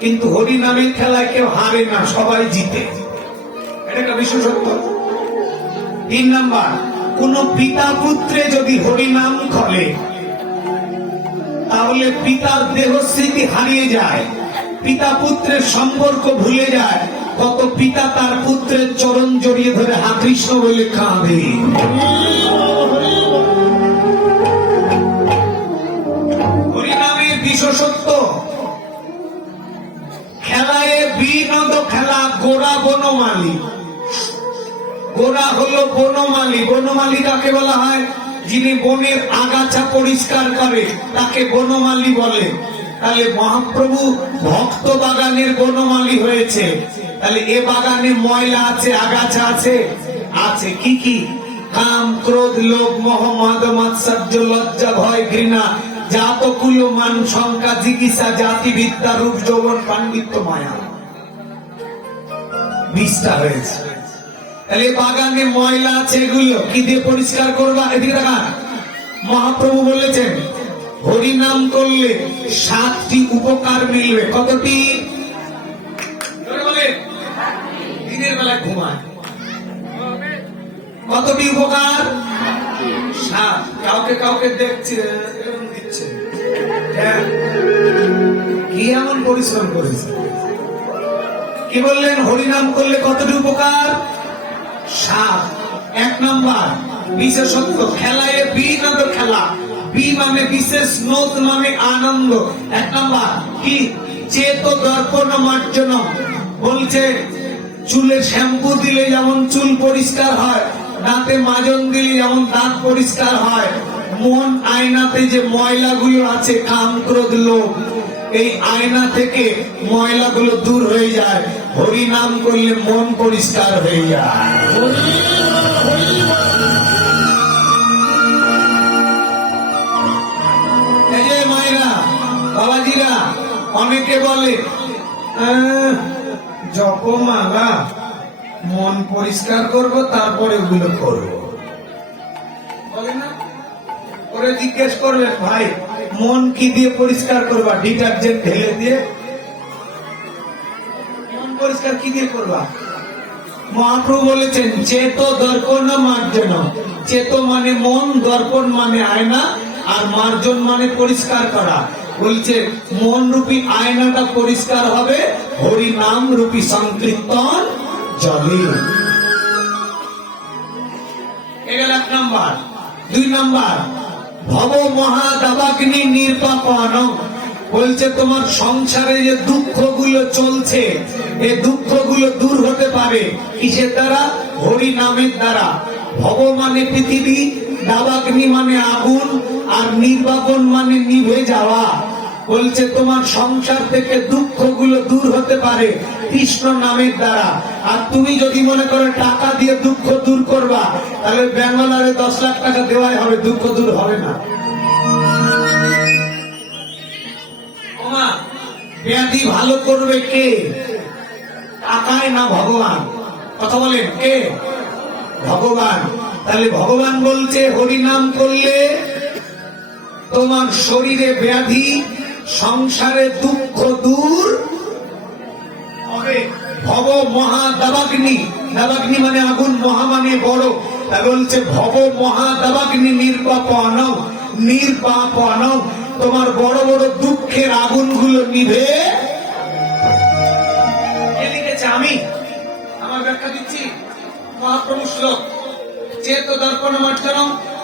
কিন্তু হরি নামের খেলায় কেউ হারে না, সবাই জিতে। এটা একটা বিশেষত্ব। তিন নাম্বার, কোন পিতা পুত্রে যদি হরিনাম করে তাহলে পিতার দেহ স্মৃতি হারিয়ে যায়, পিতা পুত্রের সম্পর্ক ভুলে যায়। কত পিতা তার পুত্রের চরণ জড়িয়ে ধরে হা কৃষ্ণ বলে কাঁদে। হরিনামের বিশেষত্ব, খেলায় বিনোদ খেলা, গোড়া বনমালী। গোড়া হলো বনমালী। বনমালী কাকে বলা হয়? যিনি বনের আগাছা পরিষ্কার করে তাকে বনমালী বলে। তাহলে মহাপ্রভু ভক্ত বাগানের বনমালী হয়েছে। তাহলে এ বাগানে ময়লা আছে, আগাছা আছে, আছে কি কি? কাম, ক্রোধ, লোভ, মোহ, মদ, মাৎসর্য, লজ্জা, ভয়, ঘৃণা, জাত, কুল, মান, শঙ্কা, জিজ্ঞাসা, জাতি, বিদ্যা, রূপ, যৌবন, পাণ্ডিত্য, মায়া, 20টা হয়েছে। তাহলে বাগানে ময়লা আছে, এগুলো কি দিয়ে পরিষ্কার করবা? এদিকে দেখা, মহাপ্রভু বলেছেন হরিনাম করলে 7টি উপকার মিলবে। কতটি? দিনের বেলায় ঘুমায়, কতটি উপকার? 7। কাউকে কাউকে দেখছে দিচ্ছে, কি এমন পরিশ্রম করেছে? কি বললেন? হরিনাম করলে কতটি উপকার? 7। 1 নাম্বার বিশেষত্ব, খেলায় বিনোদ খেলা। বি মানে বিশেষ, নোদ মানে আনন্দ। 1 নাম্বার কি? চেত দর্পণ মার্জন। বলছে চুলে শ্যাম্পু দিলে যেমন চুল পরিষ্কার হয়, দাঁতে মাজন দিলে যেমন দাঁত পরিষ্কার হয়, মন আয়নাতে যে ময়লাগুলো আছে, কাম, ক্রোধ, লোভ, এই আয়না থেকে ময়লাগুলো দূর হয়ে যায়। হরি নাম করলে মন পরিষ্কার হয়ে যায়। এই যে মায়েরা, বাবাজিরা, অনেকে বলে জপমালা মন পরিষ্কার করব, তারপরে ওগুলো করব, বলে না? ওরে জিজ্ঞেস করবেন, ভাই মন কি দিয়ে পরিষ্কার করবা? ডিটারজেন্ট ঢেলে দিয়ে? মন পরিষ্কার কি দিয়ে করবা? মহাপ্রভু বলেছেন চেত দর্পণ মার্জন। চেত মানে মন, দর্পণ মানে আয়না, আর মার্জন মানে পরিষ্কার করা। বলছে মন রূপী আয়নাটা পরিষ্কার হবে হরি নাম রূপী সংকীর্তন জলে। এগুলো 1 নাম্বার। 2 নাম্বার, ভব মহাদাবাগ্নি নির্বাপন। বলছে তোমার সংসারে যে দুঃখগুলো চলছে, এই দুঃখগুলো দূর হতে পারে কিসের দ্বারা? হরি নামের দ্বারা। ভব মানে পৃথিবী, দাবাগ্নি মানে আগুন, আর নির্বাপন মানে নিভে যাওয়া। বলছে তোমার সংসার থেকে দুঃখগুলো দূর হতে পারে কৃষ্ণ নামের দ্বারা। আর তুমি যদি মনে করো টাকা দিয়ে দুঃখ দূর করবা, তাহলে ব্যাঙ্গালোরে 10 লাখ টাকা দেওয়াই হবে, দুঃখ দূর হবে না। ব্যাধি ভালো করবে কে? টাকায় না ভগবান? কথা বলেন, কে? ভগবান। তাহলে ভগবান বলছে হরিনাম করলে তোমার শরীরে ব্যাধি, সংসারে দুঃখ দূর হবে। ভব মহাদাবাগ্নি, দাবাগ্নি মানে আগুন, মহা মানে বড়। তা বলছে ভব মহাদাবাগ্নি নির্বাপন। নির্বাপন, তোমার বড় বড় দুঃখের আগুনগুলো নিভে। লিখেছে, আমি আমার ব্যাখ্যা দিচ্ছি। মহাপ্রভু শ্লোক, চেত দর্পণ মার্জন,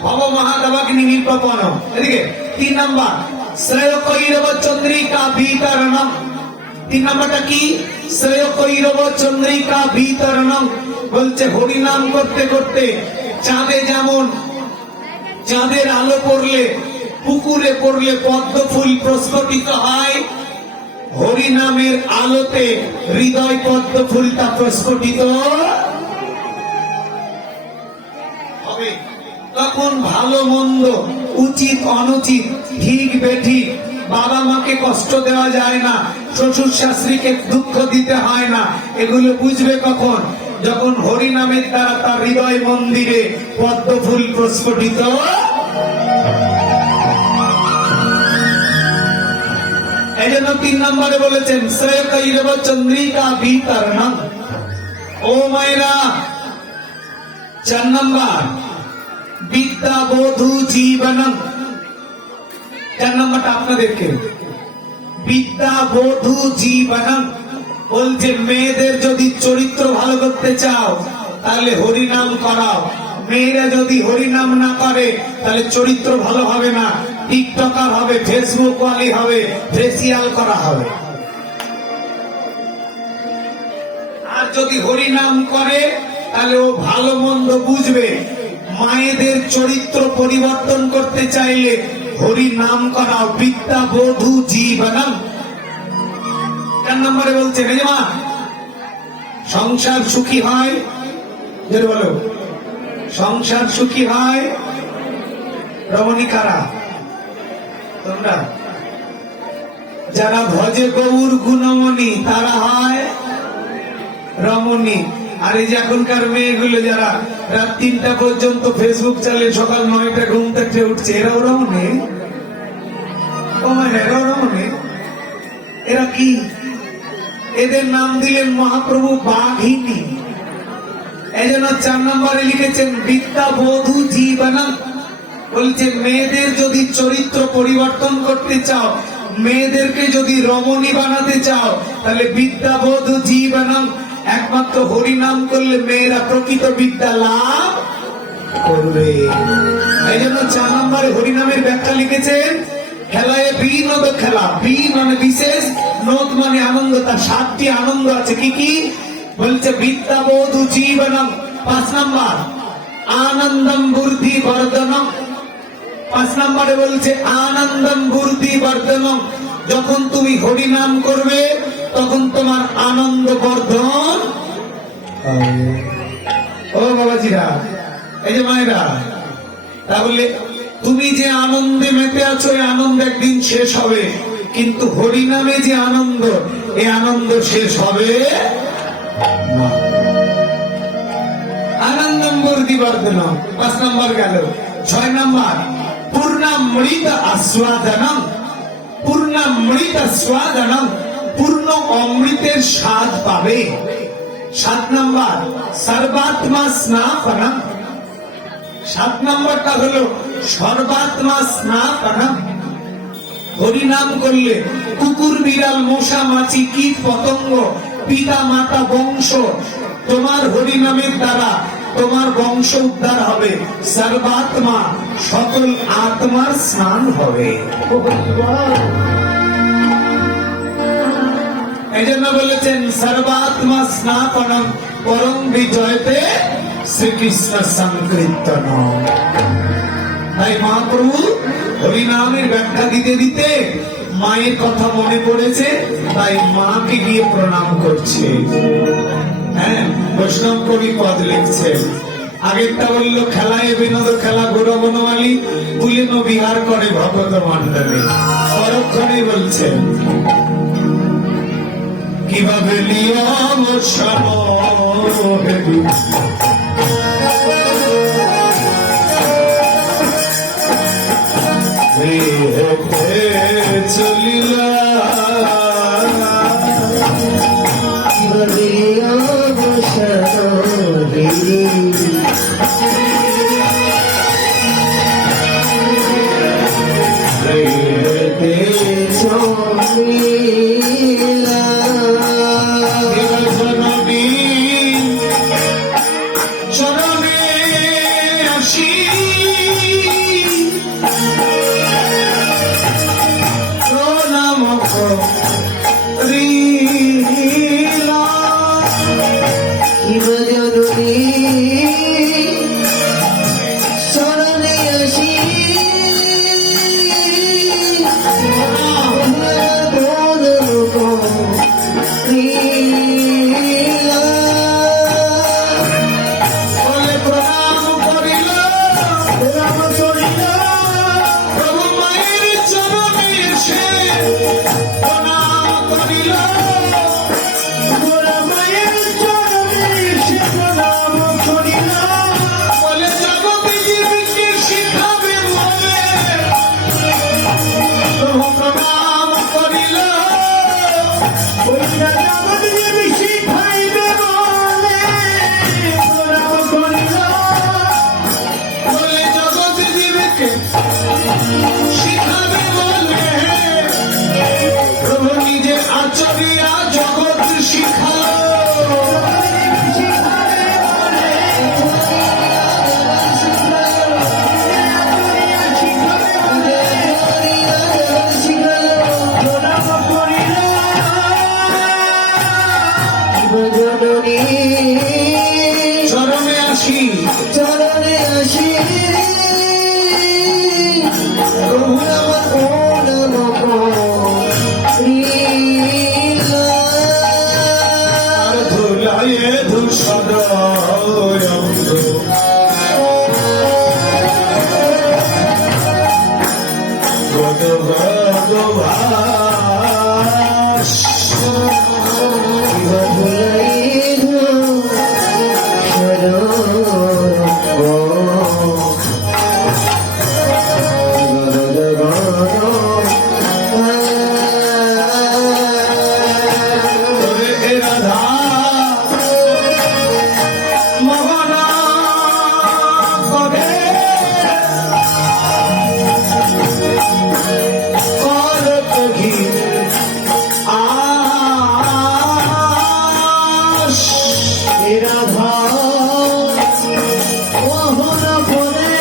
ভব মহাদাবাগ্নি নির্বাপন। এদিকে 3 নাম্বার, শ্রেয় কৈরব চন্দ্রিকা বিতরণম। 3 নাম্বারটা কি? শ্রেয় কৈরব চন্দ্রিকা বিতরণম। বলছে হরিনাম করতে করতে চাঁদে যেমন, চাঁদের আলো পড়লে, পুকুরে পড়লে পদ্ম ফুল প্রস্ফুটিত হয়, হরিনামের আলোতে হৃদয় পদ্ম ফুলটা প্রস্ফুটিত হবে। তখন ভালো মন্দ, উচিত অনুচিত, ঠিক বেঠিক, বাবা মাকে কষ্ট দেওয়া যায় না, শ্বশুর শাশুড়িকে দুঃখ দিতে হয় না, এগুলো বুঝবে কখন? যখন হরিনামের দ্বারা তার হৃদয় মন্দিরে পদ্ম ফুল প্রস্ফুটিত। এই জন্য 3 নম্বরে বলেছেন শ্রেয় কৈরব চন্দ্রিকা বিতরণম। ও মায়েরা, 4 নম্বর বিদ্যা বধূ জীবনম। 4 নম্বরটা আপনাদেরকে, বিদ্যা বধূ জীবনম বলছে মেয়েদের যদি চরিত্র ভালো করতে চাও তাহলে হরিনাম করাও। মেয়েরা যদি হরিনাম না করে তাহলে চরিত্র ভালো হবে না, টিকটকার হবে, ফেসবুক ওয়ালি হবে, ফেসিয়াল করা হবে। আর যদি হরিনাম করে তাহলে ও ভালো মন্দ বুঝবে। মায়েদের চরিত্র পরিবর্তন করতে চাইলে হরি নাম করাও, বিদ্যা বধূ জীবনম। 4 নম্বরে বলছেন এই যে মা, সংসার সুখী হয়, জোরে বলো, সংসার সুখী হয় রমণী কারা? তোমরা যারা ভজে গৌর গুণমণি তারা হয় রমণী। আর এই যে এখনকার মেয়েগুলো যারা রাত 3টা পর্যন্ত ফেসবুক চালিয়ে সকাল 9টা ঘুম থেকে উঠছে, এরাও রমণী? ও মানে এরাও রমণী? এরা কি? এদের নাম দিলেন মহাপ্রভু বাঘিনী। এই জন্য 4 নম্বরে লিখেছেন বিদ্যা বধূ জীবনম। বলছে মেয়েদের যদি চরিত্র পরিবর্তন করতে চাও, মেয়েদেরকে যদি রমণী বানাতে চাও, তাহলে বিদ্যা বধূ জীবনম, একমাত্র হরিনাম করলে মেয়েরা প্রকৃত বিদ্যা লাভ করবে। এই জন্য 4 নম্বরে হরিনামের ব্যাখ্যা লিখেছেন, খেলায় বিনোদ খেলা, বি মানে বিশেষ, নোদ মানে আনন্দ। তার 7টি আনন্দ আছে। কি কি? বলছে বিদ্যা বধূ জীবনম। 5 নম্বর আনন্দম বুদ্ধি বর্ধনম। 5 নম্বরে বলছে আনন্দম বুদ্ধি বর্ধনম। যখন তুমি হরিনাম করবে তখন তোমার আনন্দ বর্ধন হবে। ও বাবাজিরা, এই যে মায়েরা, তাহলে তুমি যে আনন্দে মেতে আছো এই আনন্দ একদিন শেষ হবে, কিন্তু হরিনামে যে আনন্দ, এই আনন্দ শেষ হবে না। আনন্দম বুদ্ধি বর্ধনম 5 নম্বর গেল। 6 নম্বর পূর্ণামৃত আস্বাদনম। পূর্ণামৃত আস্বাদনম, পূর্ণ অমৃতের স্বাদ পাবে। 7 নম্বর সর্বাত্মা স্নাপনম। 7 নম্বরটা হলো সর্বাত্মা স্নাপনম। হরিনাম করলে কুকুর, বিড়াল, মশা, মাছি, কীট, পতঙ্গ, পিতা মাতা, বংশ, তোমার হরিনামের দ্বারা তোমার বংশ উদ্ধার হবে। সর্বাত্মা, সকল আত্মার স্নান হবে। এই জন্য বলেছেন সর্বাত্মা স্নাপনম পরম বিজয়তে শ্রীকৃষ্ণ সংকীর্তন। তাই মহাপ্রভু হরিনামের ব্যাখ্যা দিতে দিতে মায়ের কথা মনে পড়েছে, তাই মাকে গিয়ে প্রণাম করছে। হ্যাঁ, বৈষ্ণব কবি পদ লিখছে। আগেরটা বললো খেলায় বিনোদ খেলা গৌর বনমালী, তুলেন বিহার করে ভগত মন্ডলে। পরক্ষণে বলছেন কিভাবে নিয়ম সমহেবি চলিলা চরিয়া জগৎ শিখালো চরণে আসি চরণে আসি প্রভু আমার আর ধুলায়ে ধূসর অঙ্গ। গদ গদ ভাস। ওরে এ রাধা মোহনা করে করত ঘি আশ। রাধা মোহন পরে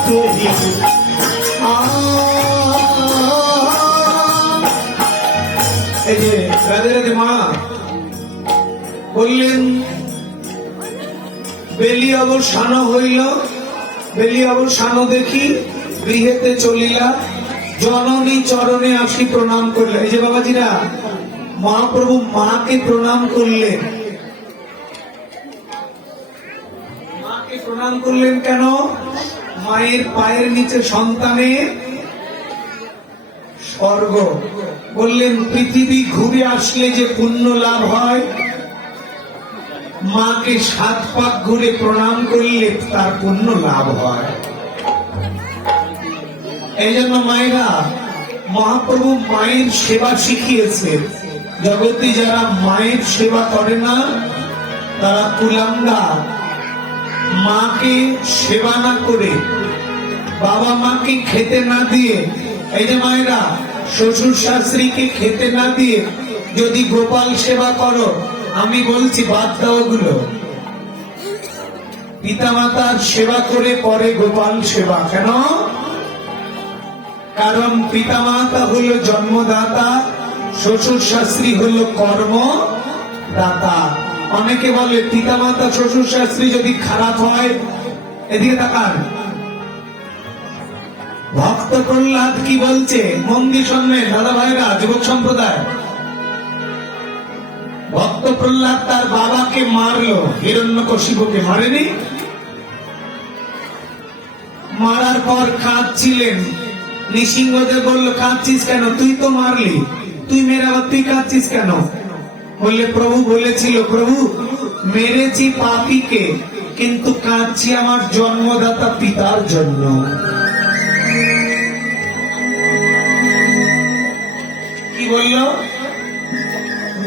করতে এই যে রাধে রাধে মা বললেন বেলি অবসান হইল, বেলি অবসান দেখি গৃহেতে চলিলা, জননী চরণে আসি প্রণাম করলে। এই যে বাবাজিরা মহাপ্রভু মাকে প্রণাম করলেন। মাকে প্রণাম করলেন কেন? মায়ের পায়ের নিচে সন্তানের স্বর্গ। বললেন পৃথিবী ঘুরে আসলে যে পুণ্য লাভ হয়, মাকে 7 পাক ঘুরে প্রণাম করলে তার পুণ্য লাভ হয়। এই জন্য মায়েরা মহাপ্রভু মায়ের সেবা শিখিয়েছে। জগতে যারা মায়ের সেবা করে না তারা কুলাঙ্গা। মাকে সেবা না করে, বাবা মাকে খেতে না দিয়ে, এই যে মায়েরা শ্বশুর শাশুড়িকে খেতে না দিয়ে যদি গোপাল সেবা করো, আমি বলছি বাদ দাও ওগুলো। পিতামাতার সেবা করে পরে গোপাল সেবা। কেন? কারণ পিতামাতা হলো জন্মদাতা, শ্বশুর শাশুড়ি হলো কর্মদাতা। অনেকে বলে পিতামাতা শ্বশুর শাশুড়ি যদি খারাপ হয়, এদিকে তাকান, ভক্ত প্রহ্লাদ কি বলছে মন দিয়ে শুনবেন দাদা ভাইরা, যুবক সম্প্রদায়। ভক্ত প্রহ্লাদ তার বাবাকে মারলো, হিরণ্যকশিপুকে মারেনি? মারার পর কাঁদছিলেন। নৃসিংহদেব বলল কাঁদছিস কেন? তুই তো মারলি, তুই মেরে আবার তুই কাঁদছিস কেন? বললে প্রভু বলেছিল, প্রভু মেরেছি পাপীকে, কিন্তু কাঁদছি আমার জন্মদাতা পিতার জন্য। কি বলল?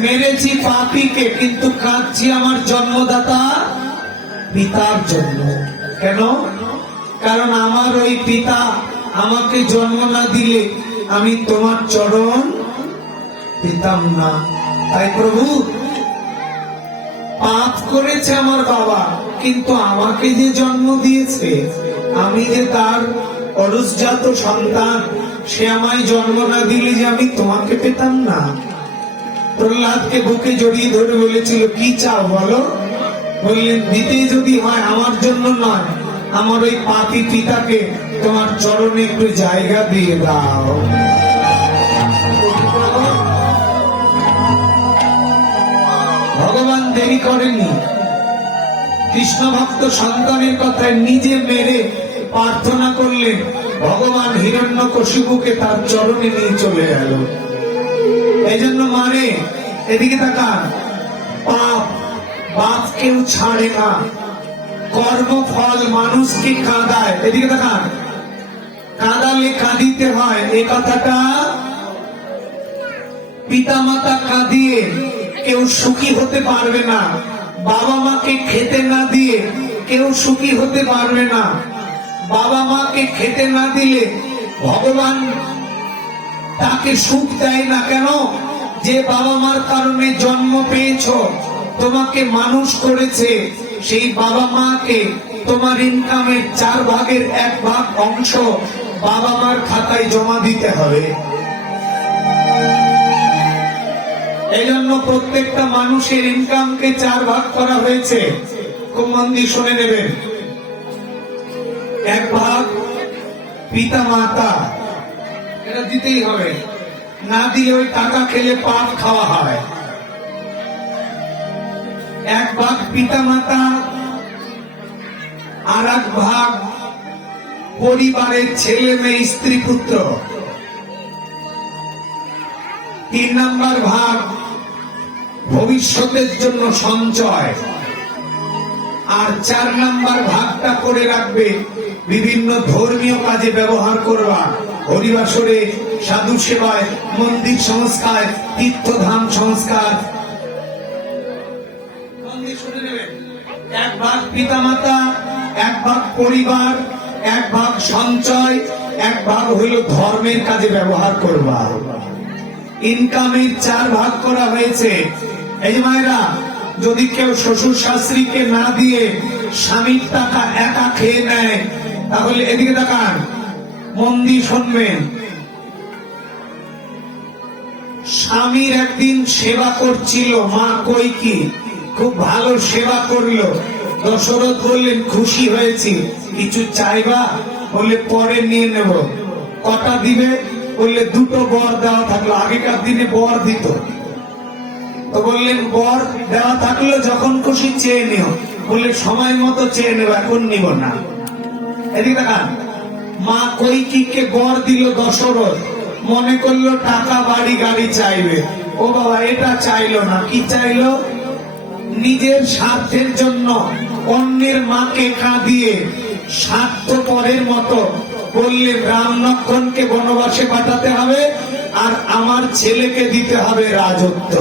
মেরেছি পাপীকে কিন্তু কাঁদছি আমার জন্মদাতা পিতার জন্য। কেন? কারণ আমার ওই পিতা আমাকে জন্ম না দিলে আমি তোমার চরণ পেতাম না। তাই প্রভু পাপ করেছে আমার বাবা, কিন্তু আমাকে যে জন্ম দিয়েছে, আমি যে তার অরুষজাত সন্তান, সে আমায় জন্ম না দিলে যে আমি তোমাকে পেতাম না। প্রহ্লাদকে বুকে জড়িয়ে ধরে বলেছিল কি চাও বলো? বললেন দিতে যদি হয় আমার জন্য নয়, আমার ওই পাপী পিতাকে তোমার চরণে একটু জায়গা দিয়ে দাও। ভগবান দেরি করেনি, কৃষ্ণ ভক্ত সন্তানের কথায় নিজে মেরে প্রার্থনা করলেন, ভগবান হিরণ্যকশিপুকে তার চরণে নিয়ে চলে গেল। এই জন্য মানে এদিকে তাকান, পাপ বাপ কেউ ছাড়ে না, কর্মফল মানুষকে কাঁদায়। এদিকে তাকান, কাঁদালে কাঁদিতে হয়, এই কথাটা পিতামাতা কাঁদিয়ে কেউ সুখী হতে পারবে না, বাবা মাকে খেতে না দিয়ে কেউ সুখী হতে পারবে না। বাবা মাকে খেতে না দিলে ভগবান তাকে সুখ দেয় না কেন? যে বাবা মার কারণে জন্ম পেয়েছো, তোমাকে মানুষ করেছে, সেই বাবা মাকে তোমার ইনকামের 4 ভাগের 1 ভাগ অংশ বাবা মার খাতায় জমা দিতে হবে। এই জন্য প্রত্যেকটা মানুষের ইনকামকে 4 ভাগ করা হয়েছে। খুব মন দিয়ে শুনে নেবেন। 1 ভাগ পিতা মাতা, এটা দিতেই হবে, না দিলে ওই টাকা খেলে পাপ খাওয়া হয়। 1 ভাগ পিতা মাতা, আর 1 ভাগ পরিবারের ছেলে মেয়ে স্ত্রী পুত্র। 3 নাম্বার ভাগ ভবিষ্যতের জন্য সঞ্চয়। আর 4 নাম্বার ভাগটা করে রাখবে বিভিন্ন ধর্মীয় কাজে ব্যবহার করবা। হরিবাসরে, সাধু সেবায়, মন্দির সংস্কার, তীর্থধাম সংস্কার। 1 ভাগ পিতামাতা, 1 ভাগ পরিবার, 1 ভাগ সঞ্চয়, 1 ভাগ হইল ধর্মের কাজে ব্যবহার করবা। ইনকামের 4 ভাগ করা হয়েছে। এই মায়েরা, যদি কেউ শ্বশুর শাশুড়িকে না দিয়ে স্বামীর টাকা একা খেয়ে নেয়, তাহলে এদিকে তাকান, মন দিয়ে শুনবেন। স্বামীর একদিন সেবা করছিল মা কইকি, খুব ভালো সেবা করলো। দশরথ বললেন, খুশি হয়েছি, কিছু চাইবা? বললে পরে নিয়ে নেব। কটা দিবে? বললে 2টো বর দেওয়া থাকলো। আগেকার দিনে বর দিত, তো বললেন বর দেওয়া থাকলো যখন খুশি চেয়ে নিও। বললে সময় মতো চেয়ে নেব, এখন নিব না। এদিকে দেখান, মা কৈকিকে বর দিল দশরথ, মনে করলো টাকা বাড়ি গাড়ি চাইবে। ও বাবা, এটা চাইলো না। কি চাইলো? নিজের স্বার্থের জন্য অন্যের মাকে কাঁদিয়ে স্বার্থপরের মতো বললেন, রাম লক্ষ্মণকে বনবাসে পাঠাতে হবে, আর আমার ছেলেকে দিতে হবে রাজত্ব।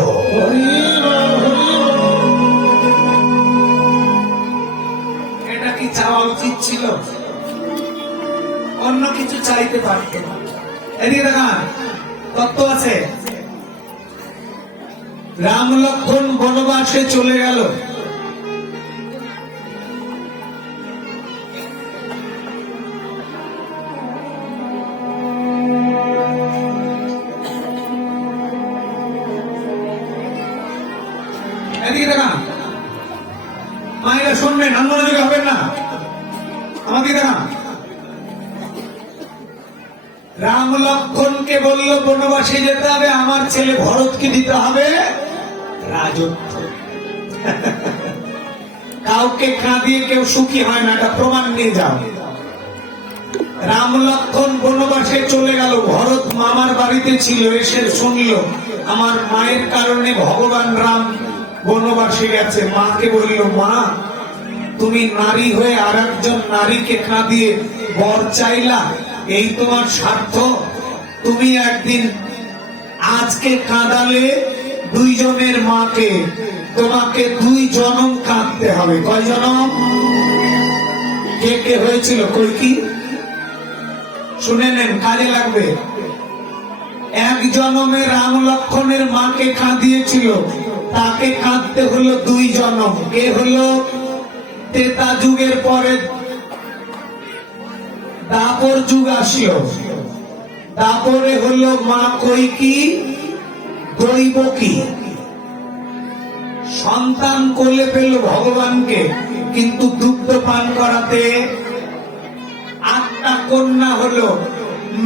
এটা কি চাওয়া উচিত ছিল? অন্য কিছু চাইতে পারত। এদিকে দেখান, তত্ত্ব আছে। রাম লক্ষ্মণ বনবাসে চলে গেল। এদিকে দেখান, মায়েরা শুনবেন, অন্যদিকে হবেন না। আমাকে দেখান, রাম লক্ষ্মণকে বলল বনবাসে যেতে হবে, আমার ছেলে ভরতকে দিতে হবে রাজত্ব। কাউকে কাঁদিয়ে কেউ সুখী হয় না, এটা প্রমাণ নিয়ে যাও। রাম লক্ষ্মণ বনবাসে চলে গেল। ভরত মামার বাড়িতে ছিল, এসে শুনল আমার মায়ের কারণে ভগবান রাম বনবাসে গেছে। মাকে বলল, মা তুমি নারী হয়ে আর একজন নারীকে কাঁদিয়ে বর চাইলা, এই তোমার স্বার্থ? তুমি একদিন আজকে কাঁদালে 2 জনের মাকে, তোমাকে 2 জনম কাঁদতে হবে। কয় জনম? কে কে হয়েছিল কৈকি? শুনে নেন, কাজে লাগবে। 1 জনমে রাম লক্ষ্মণের মাকে কাঁদিয়েছিল, তাকে কাঁদতে হলো 2 জনম। কে হলো? ত্রেতা যুগের পরে দাপর যুগ আসলো। দাপরে হলো মা কৈকি দৈবকী, সন্তান কোলে পেল ভগবানকে, কিন্তু দুগ্ধ পান করাতে 8টা কন্যা হলো,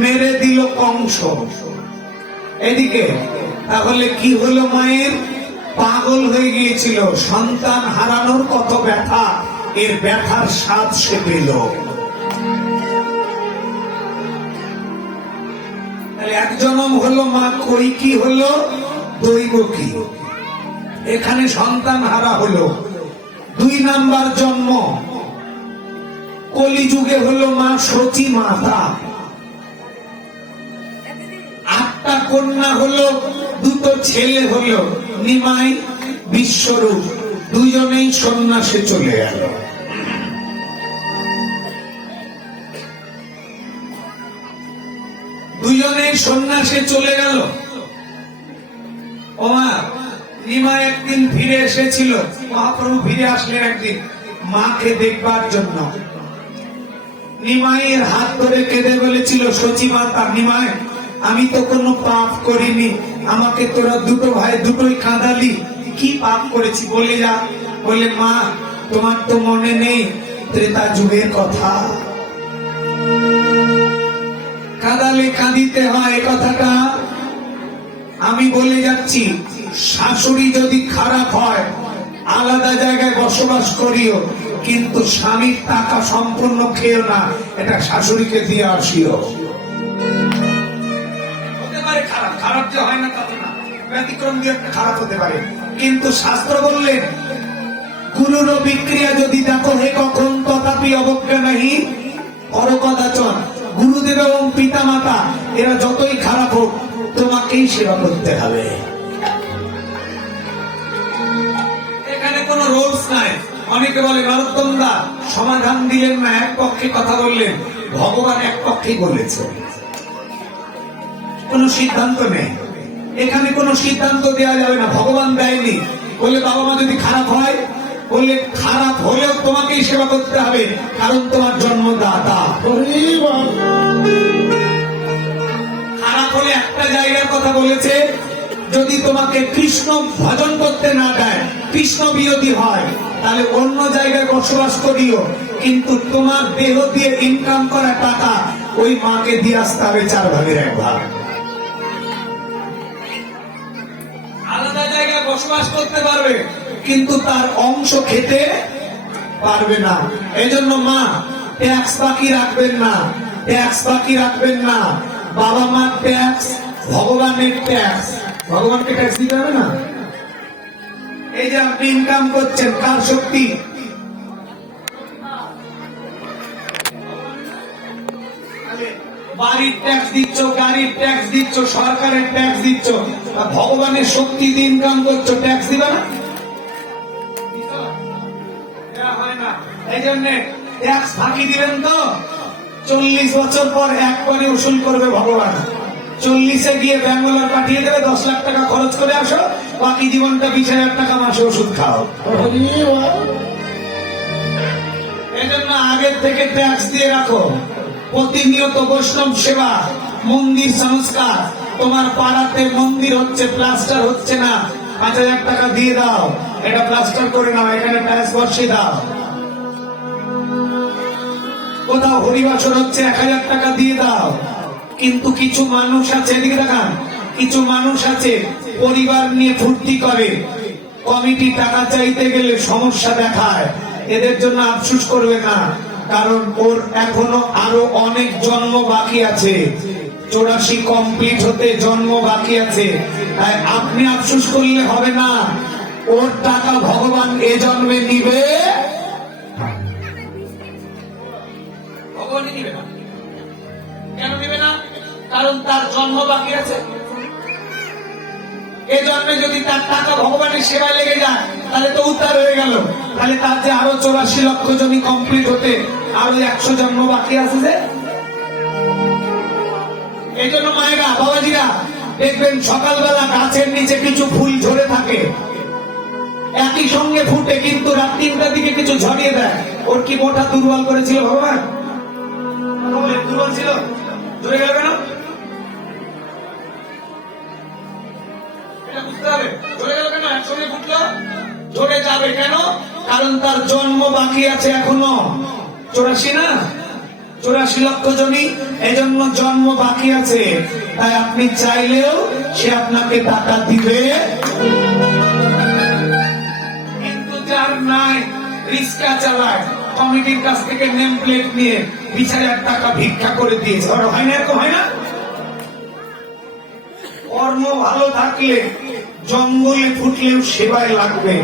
মেরে দিল কংস। এদিকে তাহলে কি হলো? মায়ের পাগল হয়ে গিয়েছিল। সন্তান হারানোর কত ব্যথা, এর ব্যথার স্বাদ সে পেল। 1 জনম হলো মা কৈকি হলো দৈবকী, এখানে সন্তান হারা হলো। 2 নাম্বার জন্ম কলিযুগে হলো মা সতী মাতা। 8টা কন্যা হলো, 2টো ছেলে হলো, নিমাই বিশ্বরূপ। 2 জনেই সন্ন্যাসে চলে গেল। দুজন অনেক সন্ন্যাসী চলে গেল। ওমা নিমা একদিন ফিরে এসেছিল, মহাপ্রভু ফিরে আসলেন একদিন মাকে দেখবার জন্য। নিমাইয়ের হাত ধরে কেঁদে বলেছিল, সচিমাতা নিমাই, আমি তো কোনো পাপ করিনি, আমাকে তোরা দুটো ভাই দুটোই কাঁদালি, কি পাপ করেছি বলে যা। বলে মা তোমার তো মনে নেই ত্রেতা যুগের কথা, কাঁদালে কাঁদিতে হয় কথাটা আমি বলে যাচ্ছি। শাশুড়ি যদি খারাপ হয় আলাদা জায়গায় বসবাস করিও, কিন্তু স্বামীর টাকা সম্পূর্ণ খেও না, এটা শাশুড়িকে দিয়ে আসিও। হতে পারে খারাপ, খারাপ যে হয় না তা তো না, ব্যতিক্রম দিয়ে একটা খারাপ হতে পারে, কিন্তু শাস্ত্র বললেন গুরুর বিক্রিয়া যদি দেখো হে কখন তথাপি অবজ্ঞা নাহি পরকদাচন। গুরুদেব এবং পিতা মাতা এরা যতই খারাপ হোক তোমাকেই সেবা করতে হবে। এখানে কোন রোলস নাই। অনেকে বলে নরোত্তম দা সমাধান দিলেন না, এক পক্ষে কথা বললেন। ভগবান এক পক্ষেই বলেছে, কোন সিদ্ধান্ত নেই এখানে, কোন সিদ্ধান্ত দেওয়া যাবে না, ভগবান দেয়নি। বলে বাবা মা যদি খারাপ হয়, বললে খারাপ হলেও তোমাকেই সেবা করতে হবে, কারণ তোমার জন্মদাতা। খারাপ হলে একটা জায়গার কথা বলেছে, যদি তোমাকে কৃষ্ণ ভজন করতে না দেয়, কৃষ্ণ বিরোধী হয়, তাহলে অন্য জায়গায় বসবাস করিও, কিন্তু তোমার দেহ দিয়ে ইনকাম করা টাকা ওই মাকে দিয়ে আসতে হবে 4 ভাগের 1 ভাগ। আলাদা জায়গায় বসবাস করতে পারবে, কিন্তু তার অংশ খেতে পারবে না। এই জন্য মা ট্যাক্স বাকি রাখবেন না, ট্যাক্স বাকি রাখবেন না। বাবা মার ট্যাক্স, ভগবানের ট্যাক্স, ভগবানকে ট্যাক্স দিতে হবে না। এই যে আপনি ইনকাম করছেন, কার শক্তি? বাড়ির ট্যাক্স দিচ্ছ, গাড়ির ট্যাক্স দিচ্ছ, সরকারের ট্যাক্স দিচ্ছ, ভগবানের শক্তি দিয়ে ইনকাম করছো, ট্যাক্স দিবে না? এই জন্য ট্যাক্স ফাঁকি দিবেন তো 40 বছর পর একবারে উসুল করবে ভগবান। 40-এ গিয়ে ব্যাঙ্গালোর পাঠিয়ে দেবে, 10 লাখ টাকা খরচ করে আসো, বাকি জীবনটা 20,000 টাকা মাসে ওষুধ খাও। এই জন্য আগের থেকে ট্যাক্স দিয়ে রাখো। প্রতিনিয়ত বৈষ্ণব সেবা, মন্দির সংস্কার। তোমার পাড়াতে মন্দির হচ্ছে, প্লাস্টার হচ্ছে না, 5,000 টাকা দিয়ে দাও, এটা প্লাস্টার করে নাও, এখানে টাইলস বসিয়ে দাও। কোথাও হরিবাসর হচ্ছে, 1,000 টাকা দিয়ে দাও। কিন্তু কিছু মানুষ আছে, এদিকে দেখান, কিছু মানুষ আছে পরিবার নিয়ে ফুর্তি করে, কমিটি টাকা চাইতে গেলে সমস্যা দেখায়। এদের জন্য আফসোস করবে না, কারণ ওর এখনো আরো অনেক জন্ম বাকি আছে, 84 কমপ্লিট হতে জন্ম বাকি আছে। তাই আপনি আফসোস করলে হবে না, ওর টাকা ভগবান এ জন্মে নিবে, ভগবানই নিবে না। কেন নিবে না? কারণ তার জন্ম বাকি আছে। এই জন্মে যদি তার টাকা ভগবানের সেবায় লেগে যায়, তাহলে তো উদ্ধার হয়ে গেল। তাহলে তার যে আরো 84 লক্ষ জমি কমপ্লিট হতে আরো 100 জন্ম বাকি আছে। যে এই জন্য মায়েরা, বাবাজিরা দেখবেন সকালবেলা গাছের নিচে কিছু ফুল ঝরে থাকে, একই সঙ্গে ফুটে, কিন্তু রাত 3টার দিকে কিছু ঝরিয়ে দেয়। ওর কি মোটা দুর্বল করেছিল ভগবান? দুর্বল ছিল, ঝরে গেল কেন? বুঝতে হবে, ঝরে গেল কেন? একসঙ্গে ফুটলো, ঝরে যাবে কেন? কারণ তার জন্ম বাকি আছে এখনো 84 না, 84 লক্ষ জমি, এজন্য জন্ম বাকি আছে। তাই আপনি চাইলেও সে আপনাকে টাকা দিবে, কিন্তু যার নাই, রিক্সা চালায়, কমিটির কাছ থেকে নেম প্লেট নিয়ে 20,000 টাকা ভিক্ষা করে দিয়েছে, ওরা হয় না? এরকম হয় না? কর্ম ভালো থাকলে জঙ্গলে ফুটলেও সেবায় লাগবে।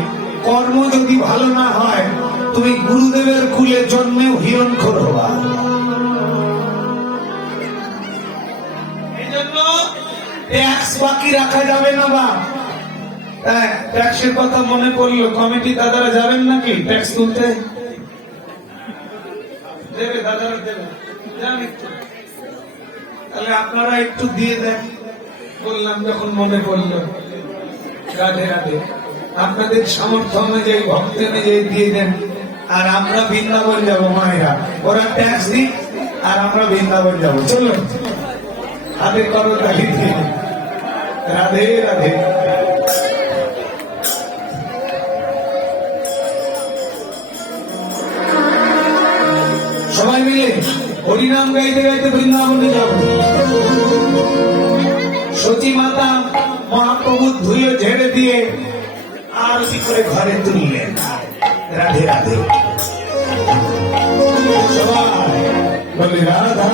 কর্ম যদি ভালো না হয়, তুমি গুরুদেবের কুলে জন্মেও হিরণখোর হবা। এই জন্য ট্যাক্স বাকি রাখা যাবে না। বা ট্যাক্সের কথা মনে পড়লো, কমিটি দাদারা যাবেন নাকি ট্যাক্স তুলতে? দেবে দাদারা, দেবে, জানি। তাহলে আপনারা একটু দিয়ে দেন, বললাম যখন মনে পড়লো। রাধে রাধে। আপনাদের সামর্থ্য অনুযায়ী, ভক্তি অনুযায়ী দিয়ে দেন। আর আমরা বৃন্দাবন যাবো মায়েরা, ওরা ট্যাক্স দিক আর আমরা বৃন্দাবন যাবো। চলো হাতে করো তালি দিয়ে। রাধে রাধে। সবাই মিলে হরিনাম গাইতে গাইতে বৃন্দাবনে যাব। সতী মাতা মহাপ্রভু ধুয়ে ঝেড়ে দিয়ে আরতি করে ঘরে তুললেন। রাধে রাধে। সবাই বলে রাধা